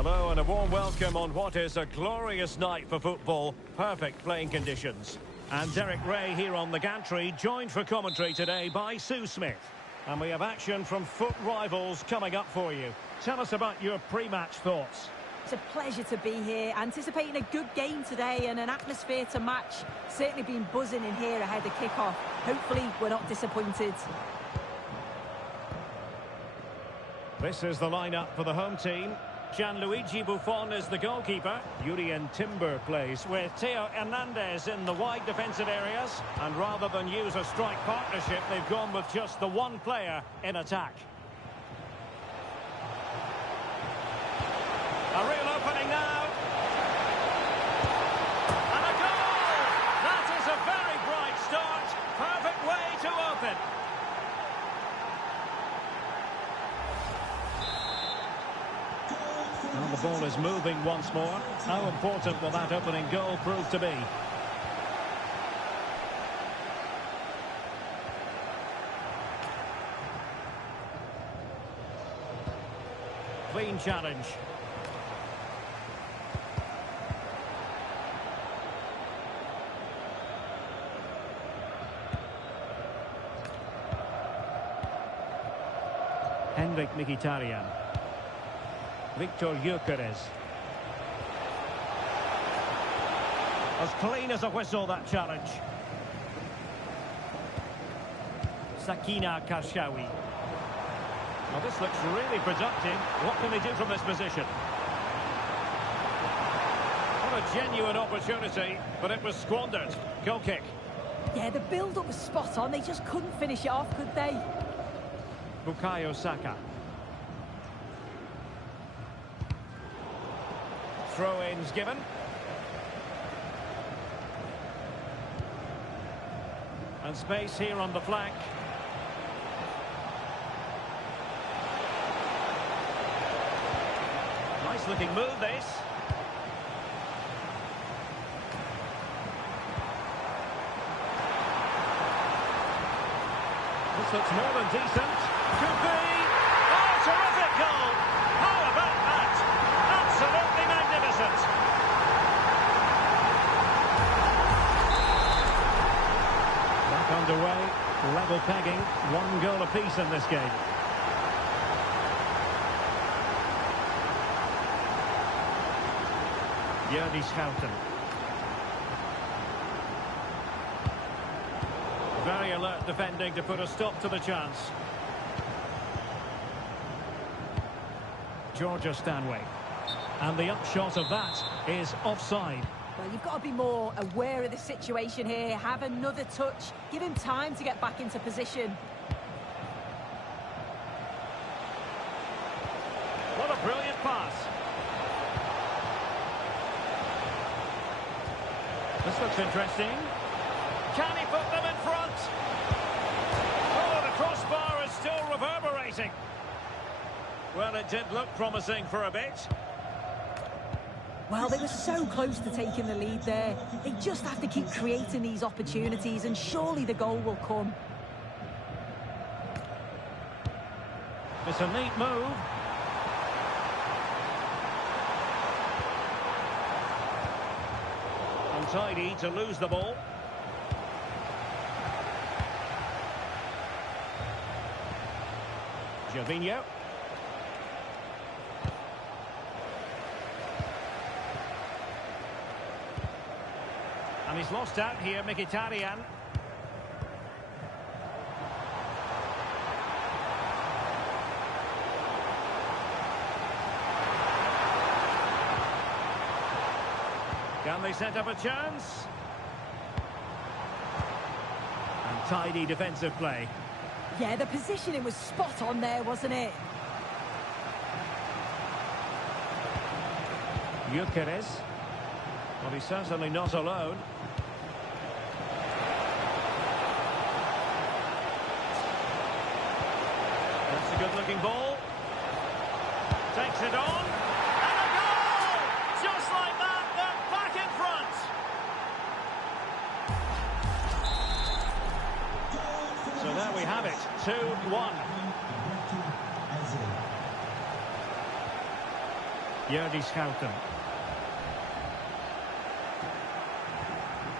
Hello and a warm welcome on what is a glorious night for football. Perfect playing conditions. And Derek Ray here on the gantry, joined for commentary today by Sue Smith. And we have action from FUT rivals coming up for you. Tell us about your pre-match thoughts. It's a pleasure to be here, anticipating a good game today and an atmosphere to match. Certainly been buzzing in here ahead of kick-off. Hopefully we're not disappointed. This is the lineup for the home team. Gianluigi Buffon is the goalkeeper. Jurrien Timber plays with Theo Hernandez in the wide defensive areas. And rather than use a strike partnership, they've gone with just the one player in attack. A real opening now. And a goal! That is a very bright start. Perfect way to open. And the ball is moving once more. How important will that opening goal prove to be? Clean challenge. Henrik Mkhitaryan. Viktor Gyökeres. As clean as a whistle, that challenge. Sakina Karshawi. Well, this looks really productive. What can they do from this position? What a genuine opportunity, but it was squandered. Goal kick. Yeah, the build-up was spot on. They just couldn't finish it off, could they? Bukayo Saka. Throw-ins given. And space here on the flank. Nice looking move, this. This looks more than decent. Could be. Oh, terrific goal! How about that? Absolutely magnificent. Back underway, level pegging, 1 goal apiece in this game. Jordi Schouten. Very alert defending to put a stop to the chance. Georgia Stanway. And the upshot of that is offside. Well, you've got to be more aware of the situation here. Have another touch. Give him time to get back into position. What a brilliant pass. This looks interesting. Can he put them in front? Oh, the crossbar is still reverberating. Well, it did look promising for a bit. Well, they were so close to taking the lead there. They just have to keep creating these opportunities and surely the goal will come. It's a neat move. Untidy to lose the ball. Gervinho. And he's lost out here, Mkhitaryan. Can they set up a chance? And tidy defensive play. Yeah, the positioning was spot on there, wasn't it? Gyökeres. Well, he's certainly not alone. That's a good-looking ball. Takes it on. And a goal! Just like that, they're back in front. So there we have it, 2-1. Jordi Schouten.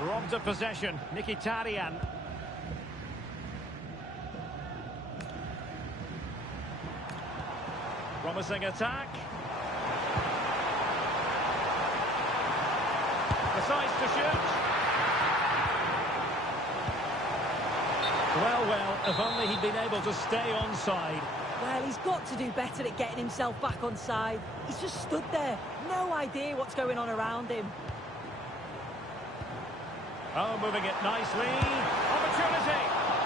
Robbed of possession, Mkhitaryan. Promising attack. Decides to shoot. Well, if only he'd been able to stay onside. Well, he's got to do better at getting himself back on side. He's just stood there, no idea what's going on around him. Oh, moving it nicely. Opportunity.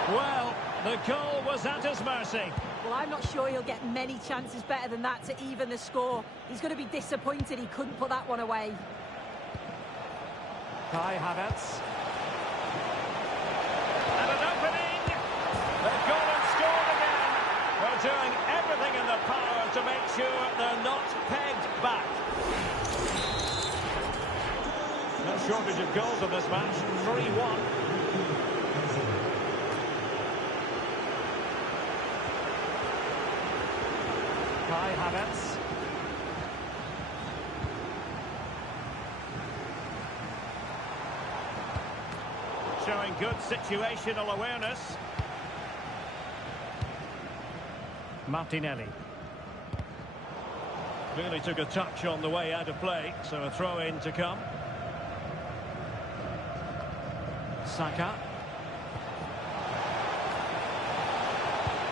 Well, the goal was at his mercy. Well, I'm not sure he'll get many chances better than that to even the score. He's going to be disappointed he couldn't put that one away. Kai Havertz. And an opening. They've gone and scored again. They're doing everything in their power to make sure they're not pegged back. No shortage of goals in this match. 3-1. Kai Havertz. Showing good situational awareness. Martinelli. Really took a touch on the way out of play, so a throw-in to come. Saka.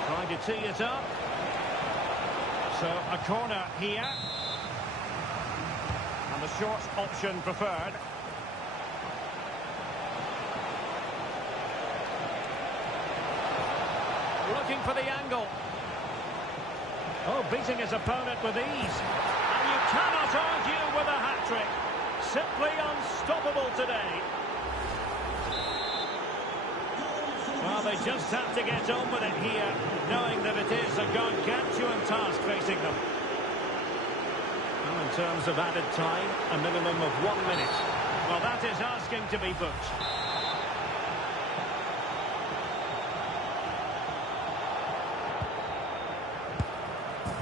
Trying to tee it up. So a corner here. And the short option preferred. Looking for the angle. Oh, beating his opponent with ease. And you cannot argue with a hat-trick. Simply unstoppable today. Well, they just have to get on with it here, knowing that it is a gargantuan task facing them. Well, in terms of added time, a minimum of 1 minute. Well, that is asking to be booked.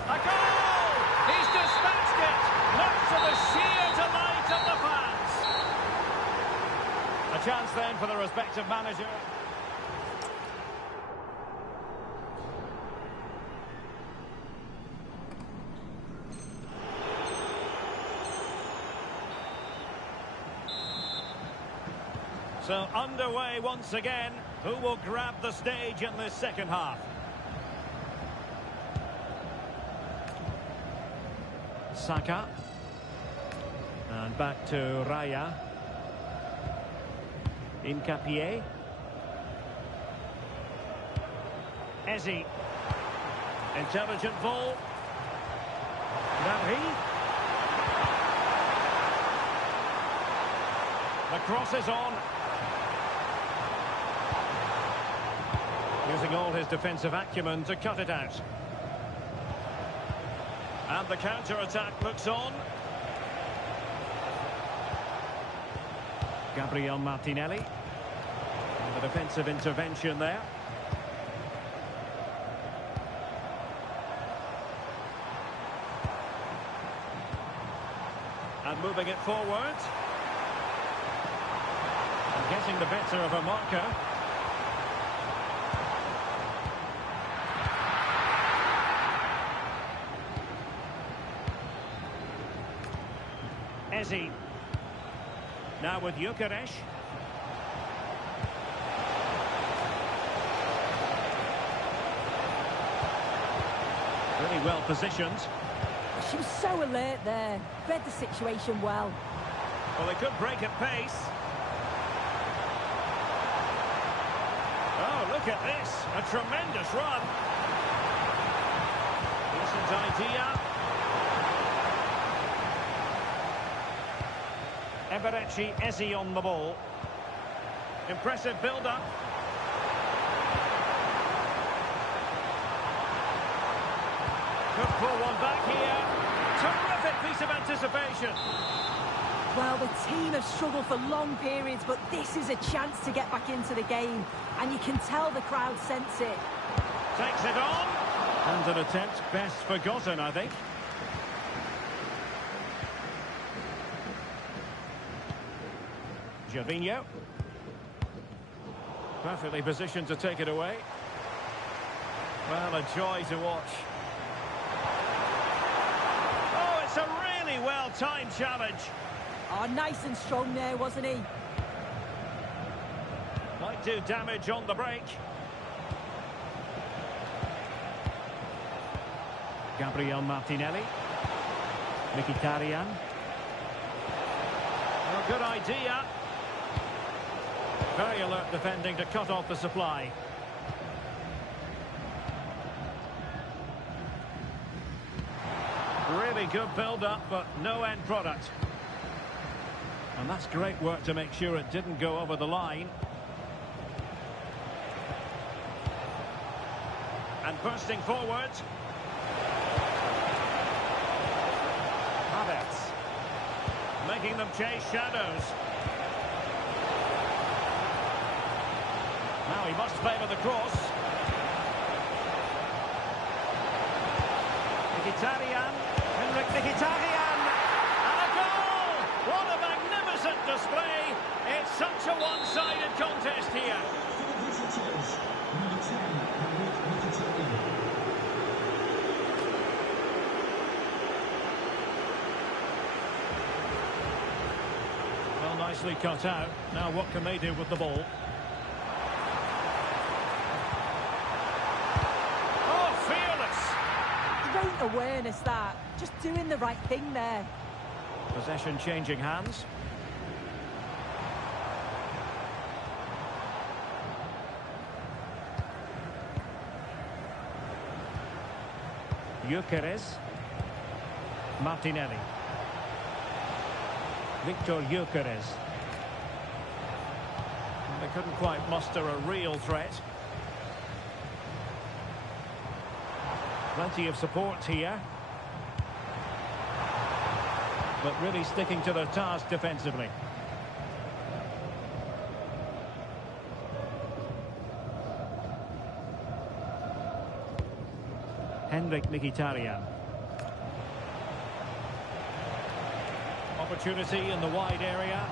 A goal! He's dispatched it! Much to the sheer delight of the fans. A chance then for the respective manager. So underway once again. Who will grab the stage in this second half? Saka. And back to Raya. Nkapie. Eze. Intelligent ball. Nabhi. The cross is on. Using all his defensive acumen to cut it out. And the counter-attack looks on. Gabriel Martinelli. And the defensive intervention there. And moving it forward. And getting the better of a marker. Eze. Now with Gyökeres. Really well positioned. She was so alert there. Read the situation well. Well, they could break at pace. Oh, look at this. A tremendous run. Decent idea. Eberechi Eze on the ball. Impressive build-up. Could pull one back here. Terrific piece of anticipation. Well, the team have struggled for long periods, but this is a chance to get back into the game. And you can tell the crowd sense it. Takes it on. And an attempt best forgotten, I think. Gervinho. Perfectly positioned to take it away. Well, a joy to watch. Oh, it's a really well-timed challenge. Oh, nice and strong there, wasn't he? Might do damage on the break. Gabriel Martinelli. Mkhitaryan. Oh, good idea. Very alert defending to cut off the supply. Really good build-up, but no end product. And that's great work to make sure it didn't go over the line. And bursting forward. Havertz. Making them chase shadows. Now he must favour the cross. Mkhitaryan. Henrik Mkhitaryan. And a goal! What a magnificent display. It's such a one-sided contest here. For the visitors, number 10, Henrik Mkhitaryan. Well, nicely cut out. Now what can they do with the ball? Oh, fearless! Great awareness, that. Just doing the right thing there. Possession changing hands. Gyökeres. Martinelli. Victor Gyökeres. They couldn't quite muster a real threat. Plenty of support here. But really sticking to their task defensively. Henrik Mkhitaryan. Opportunity in the wide area.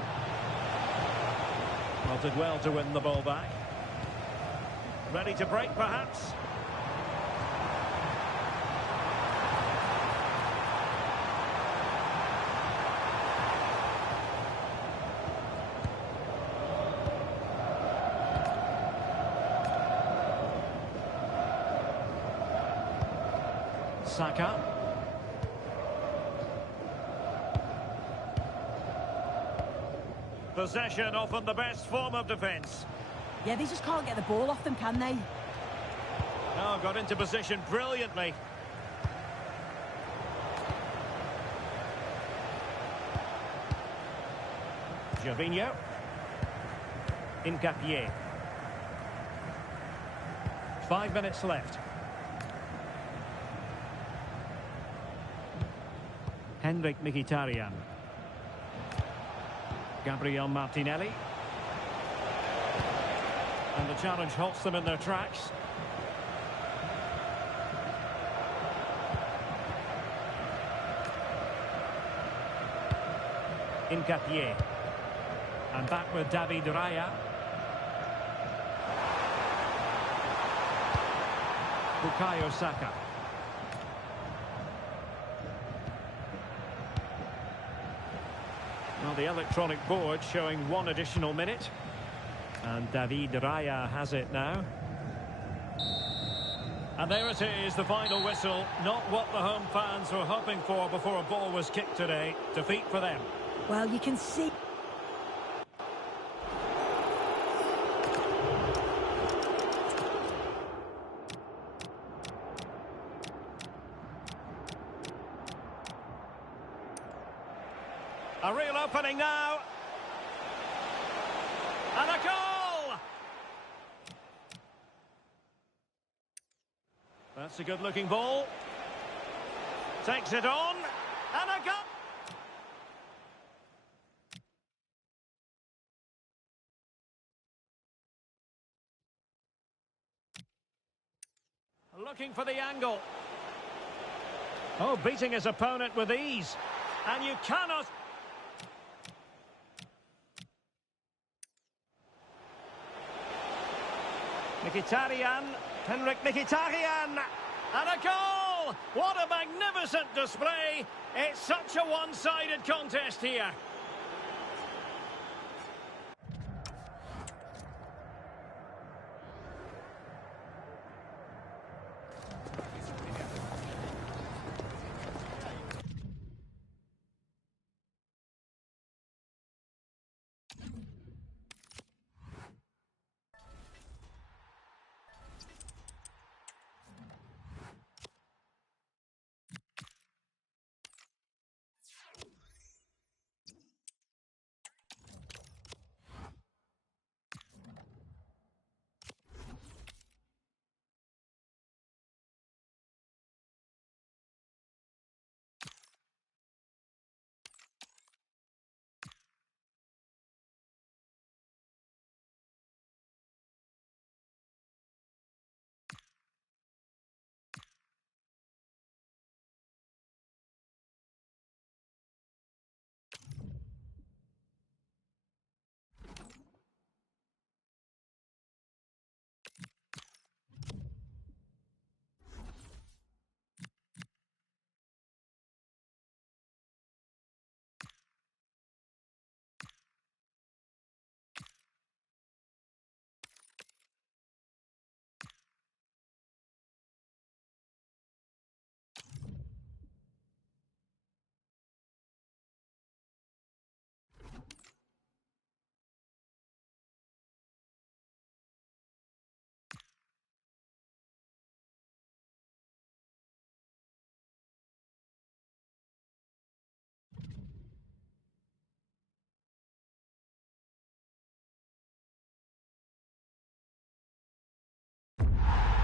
Well, did well to win the ball back. Ready to break, perhaps? Saka. Possession often the best form of defence. Yeah, they just can't get the ball off them, can they? Oh, got into position brilliantly. Gervinho. Hincapié. 5 minutes left. Henrik Mkhitaryan. Gabriel Martinelli. And the challenge halts them in their tracks. Hincapié. And back with David Raya. Bukayo Saka. Well, the electronic board showing 1 additional minute. And David Raya has it now. And there it is, the final whistle. Not what the home fans were hoping for before a ball was kicked today. Defeat for them. Well, you can see... A real opening now. And a goal! That's a good-looking ball. Takes it on. And a goal! Looking for the angle. Oh, beating his opponent with ease. And you cannot... Mkhitaryan, Henrik Mkhitaryan, and a goal! What a magnificent display! It's such a one-sided contest here.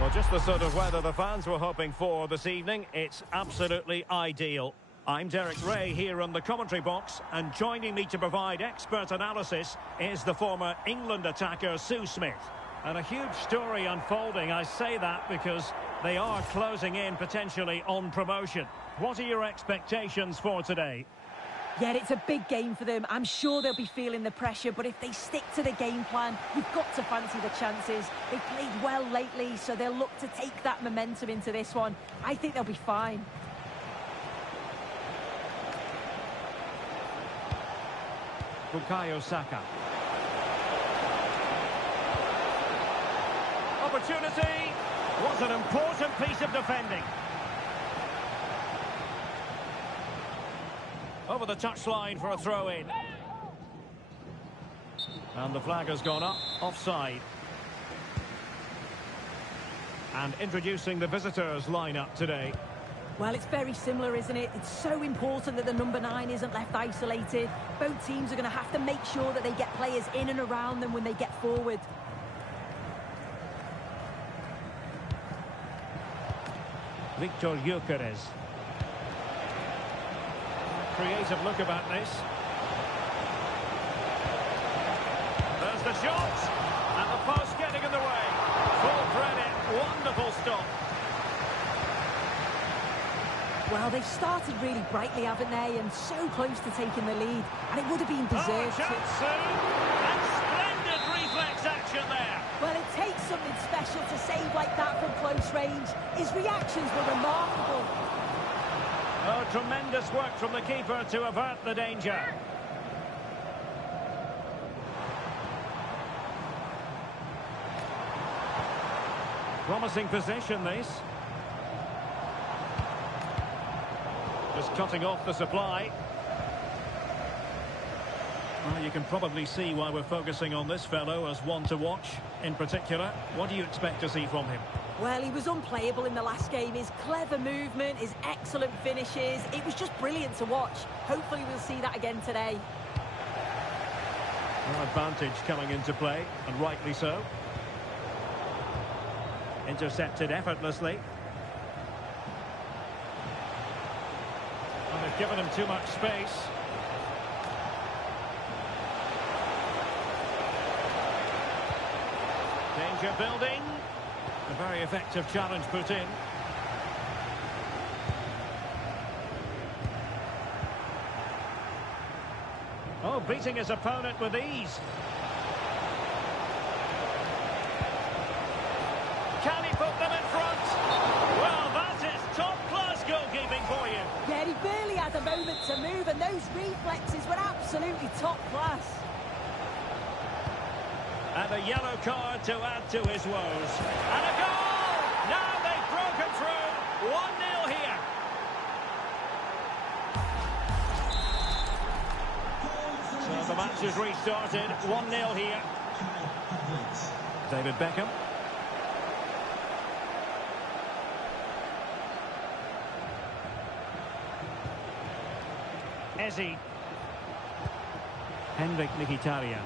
Well, just the sort of weather the fans were hoping for this evening. It's absolutely ideal. I'm Derek Ray here in the commentary box, and joining me to provide expert analysis is the former England attacker Sue Smith. And a huge story unfolding. I say that because they are closing in potentially on promotion. What are your expectations for today? Yeah, it's a big game for them. I'm sure they'll be feeling the pressure, but if they stick to the game plan, you've got to fancy the chances. They've played well lately, so they'll look to take that momentum into this one. I think they'll be fine. Bukayo Saka. Opportunity. Was an important piece of defending. Over the touchline for a throw-in. And the flag has gone up, offside. And introducing the visitors' lineup today. Well, it's very similar, isn't it? It's so important that the number 9 isn't left isolated. Both teams are going to have to make sure that they get players in and around them when they get forward. Victor Gyökeres. Creative look about this. There's the shot, and the post getting in the way. Full credit, wonderful stop. Well, they've started really brightly, haven't they? And so close to taking the lead, and it would have been deserved. Chance soon, and splendid reflex action there. Well, it takes something special to save like that from close range. His reactions were remarkable. Oh, tremendous work from the keeper to avert the danger. Promising position, this. Just cutting off the supply. Well, you can probably see why we're focusing on this fellow as one to watch in particular. What do you expect to see from him? Well, he was unplayable in the last game. His clever movement, his excellent finishes, it was just brilliant to watch. Hopefully we'll see that again today. Well, advantage coming into play, and rightly so. Intercepted effortlessly. And they've given him too much space. Danger building. A very effective challenge put in. Oh, beating his opponent with ease. had the moment to move, and those reflexes were absolutely top class. And a yellow card to add to his woes. And a goal! Now they've broken through. 1-0 here. So the match is restarted. 1-0 here. David Beckham. Eze. Henrik Mkhitaryan.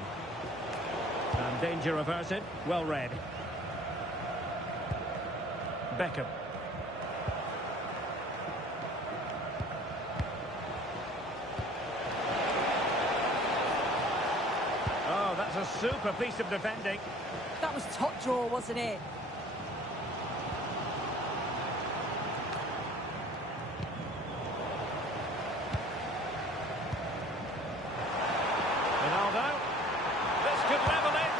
And danger averted. Well read. Beckham. Oh, that's a super piece of defending. That was top draw, wasn't it? Ronaldo. This could level it.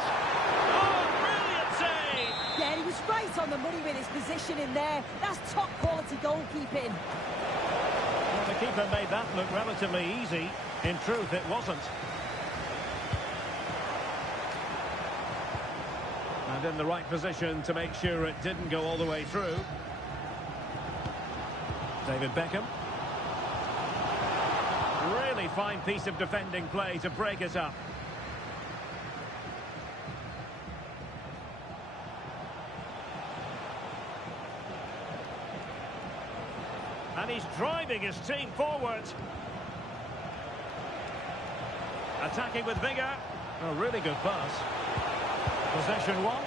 Oh, brilliant save. Yeah, he was right on the money with his position in there. That's top quality goalkeeping. Well, the keeper made that look relatively easy. In truth, it wasn't. And in the right position to make sure it didn't go all the way through. David Beckham. Really fine piece of defending play to break it up. And he's driving his team forward. Attacking with vigour. A really good pass. Possession one.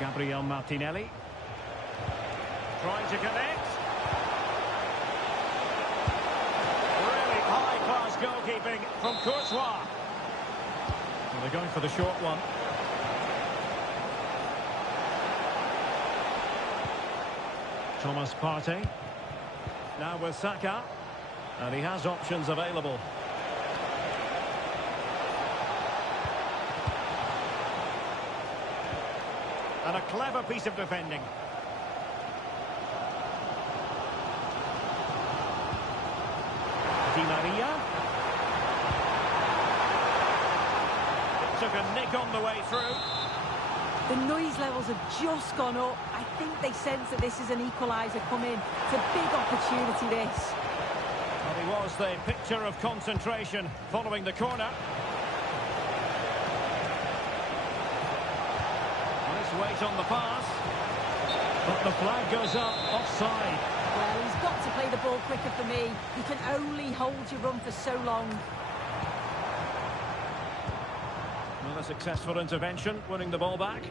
Gabriel Martinelli. Trying to connect. Really high-class goalkeeping from Courtois. Well, they're going for the short one. Thomas Partey. Now with Saka. And he has options available. And a clever piece of defending. Di Maria. It took a nick on the way through. The noise levels have just gone up. I think they sense that this is an equaliser coming. It's a big opportunity, this. Well, he was the picture of concentration following the corner. Nice weight on the pass. But the flag goes up, offside. Well, he's got to play the ball quicker for me. You can only hold your run for so long. Well, a successful intervention, winning the ball back.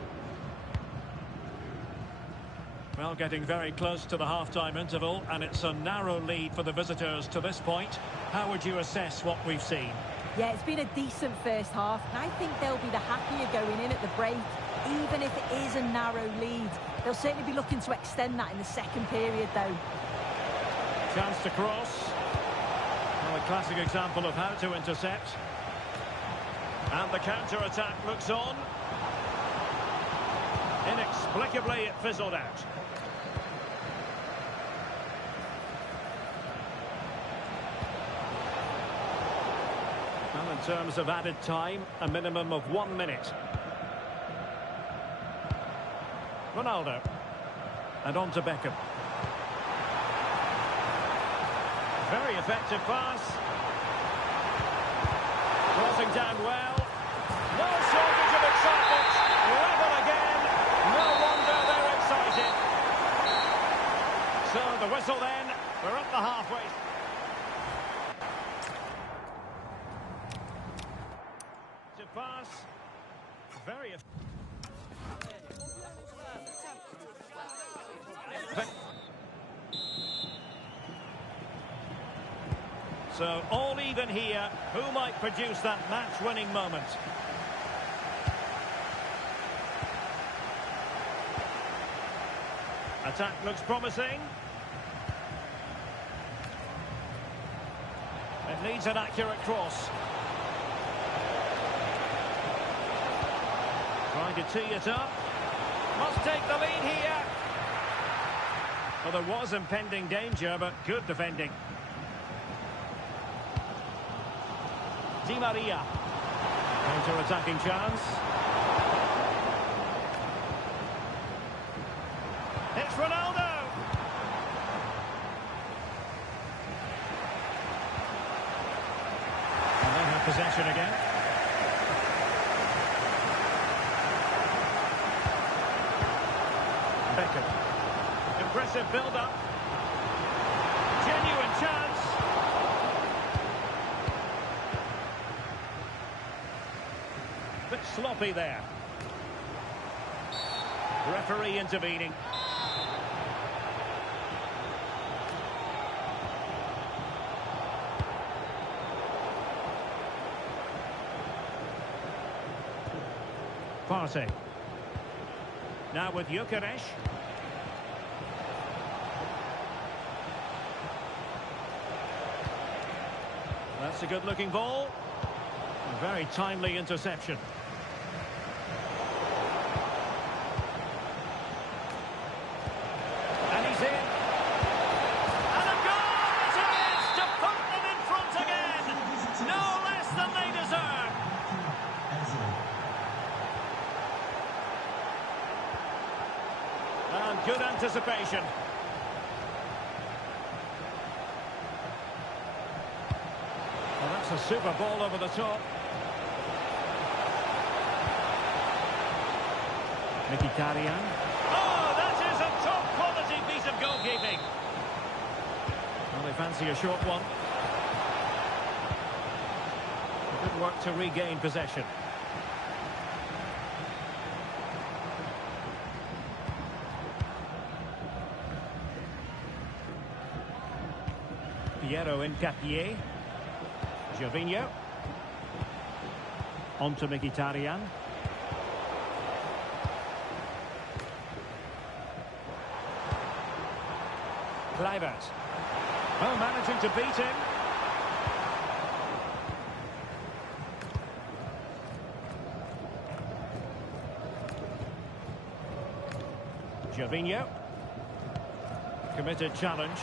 Well, getting very close to the half-time interval, and it's a narrow lead for the visitors to this point. How would you assess what we've seen? Yeah, it's been a decent first half, and I think they'll be the happier going in at the break, even if it is a narrow lead. They'll certainly be looking to extend that in the second period, though. Chance to cross. Well, a classic example of how to intercept. And the counter-attack looks on. Inexplicably, it fizzled out. Well, in terms of added time, a minimum of 1 minute. Ronaldo. And on to Beckham. Very effective pass. Crossing down well. No shortage of excitement. Level again. No wonder they're excited. So the whistle then. We're up the halfway. To pass. Very effective. So all even here. Who might produce that match-winning moment? Attack looks promising. Needs an accurate cross. Trying to tee it up. Must take the lead here. Well, there was impending danger, but good defending. Di Maria. Counter-attacking chance. It's Ronaldo. And they have possession again. Beckham. Impressive build-up. Genuine chance. Bit sloppy there. Referee intervening. Partey. Now with Gyökeres. That's a good-looking ball. A very timely interception. And he's in. And a goal it is to put them in front again. No less than they deserve. And good anticipation. Well, that's a super ball over the top. Mkhitaryan. Oh, that is a top-quality piece of goalkeeping. Well, they fancy a short one. Good work to regain possession. Piero Hincapié. Gervinho. On to Mkhitaryan. Kluivert. Oh, managing to beat him. Gervinho. Committed challenge.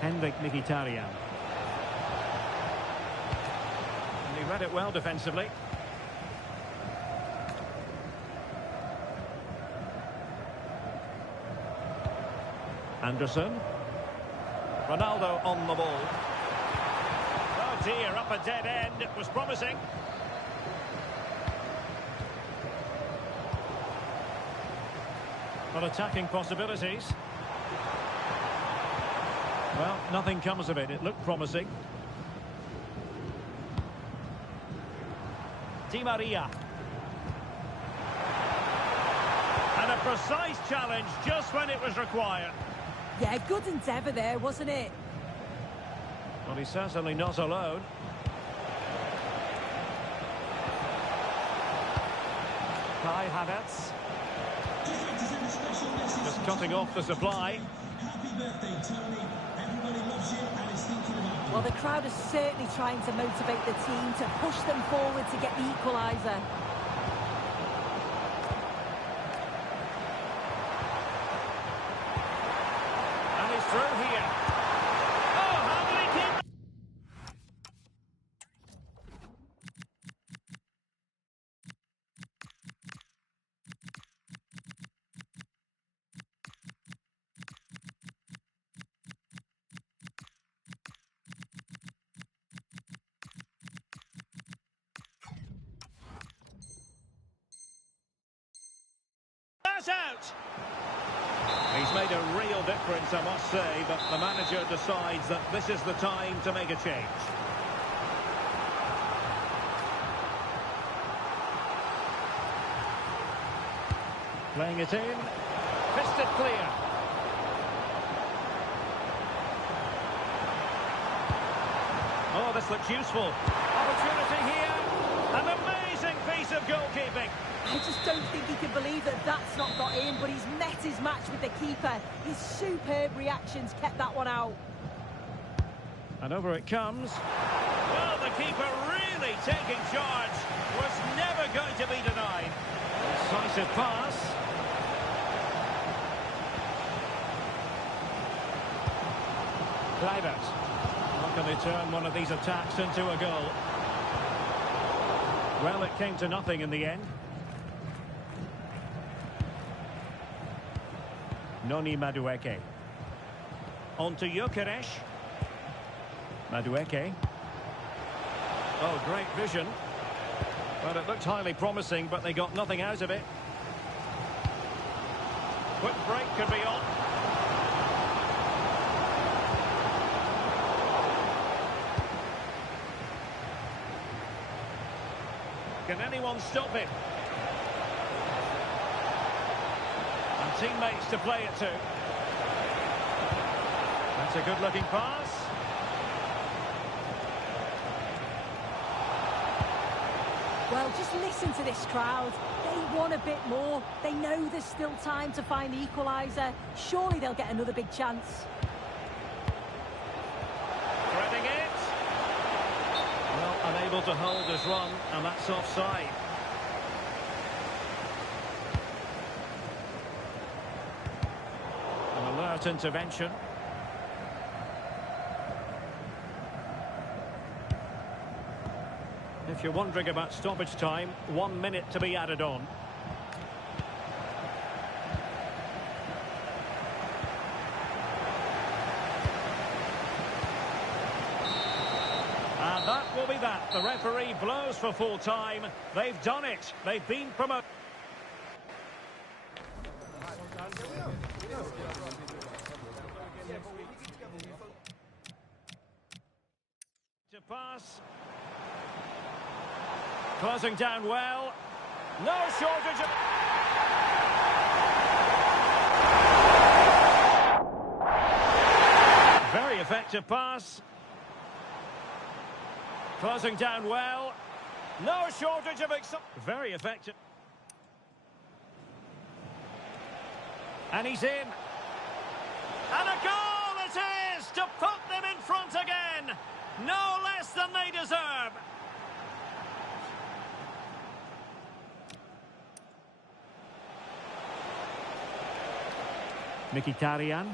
Henrik Mkhitaryan. And he read it well defensively. Anderson. Ronaldo on the ball. Oh dear, up a dead end. It was promising. But attacking possibilities. Well, nothing comes of it. It looked promising. Di Maria. And a precise challenge just when it was required. Yeah, good endeavour there, wasn't it? Well, he's certainly not alone. Kai Havertz. Just cutting off the supply. Happy birthday, Tony. Everybody loves you and is thinking about you. Well, the crowd is certainly trying to motivate the team to push them forward to get the equaliser. And he's through here. Oh, how did he keep... That's out! He's made a real difference, I must say, but the manager decides that this is the time to make a change. Playing it in. Fisted clear. Oh, this looks useful. Opportunity here. An amazing piece of goalkeeping. I just don't think he can believe that that's not got in, but he's met his match with the keeper. His superb reactions kept that one out. And over it comes. Well, the keeper really taking charge. Was never going to be denied. Decisive pass. Kluivert. How can they turn one of these attacks into a goal? Well, it came to nothing in the end. Noni Madueke. On to Gyökeres. Madueke. Oh, great vision. Well, it looked highly promising, but they got nothing out of it. Quick break could be on. Can anyone stop him? And teammates to play it to. That's a good-looking pass. Well, just listen to this crowd. They want a bit more. They know there's still time to find the equaliser. Surely they'll get another big chance. Threading it. Well, unable to hold his run, and that's offside. An alert intervention. If you're wondering about stoppage time, 1 minute to be added on. And that will be that. The referee blows for full time. They've done it. They've been promoted. To pass. Closing down well. No shortage of... Very effective pass. Closing down well. No shortage of... Very effective. And he's in. And a goal it is to put them in front again. No less than they deserve. Mkhitaryan.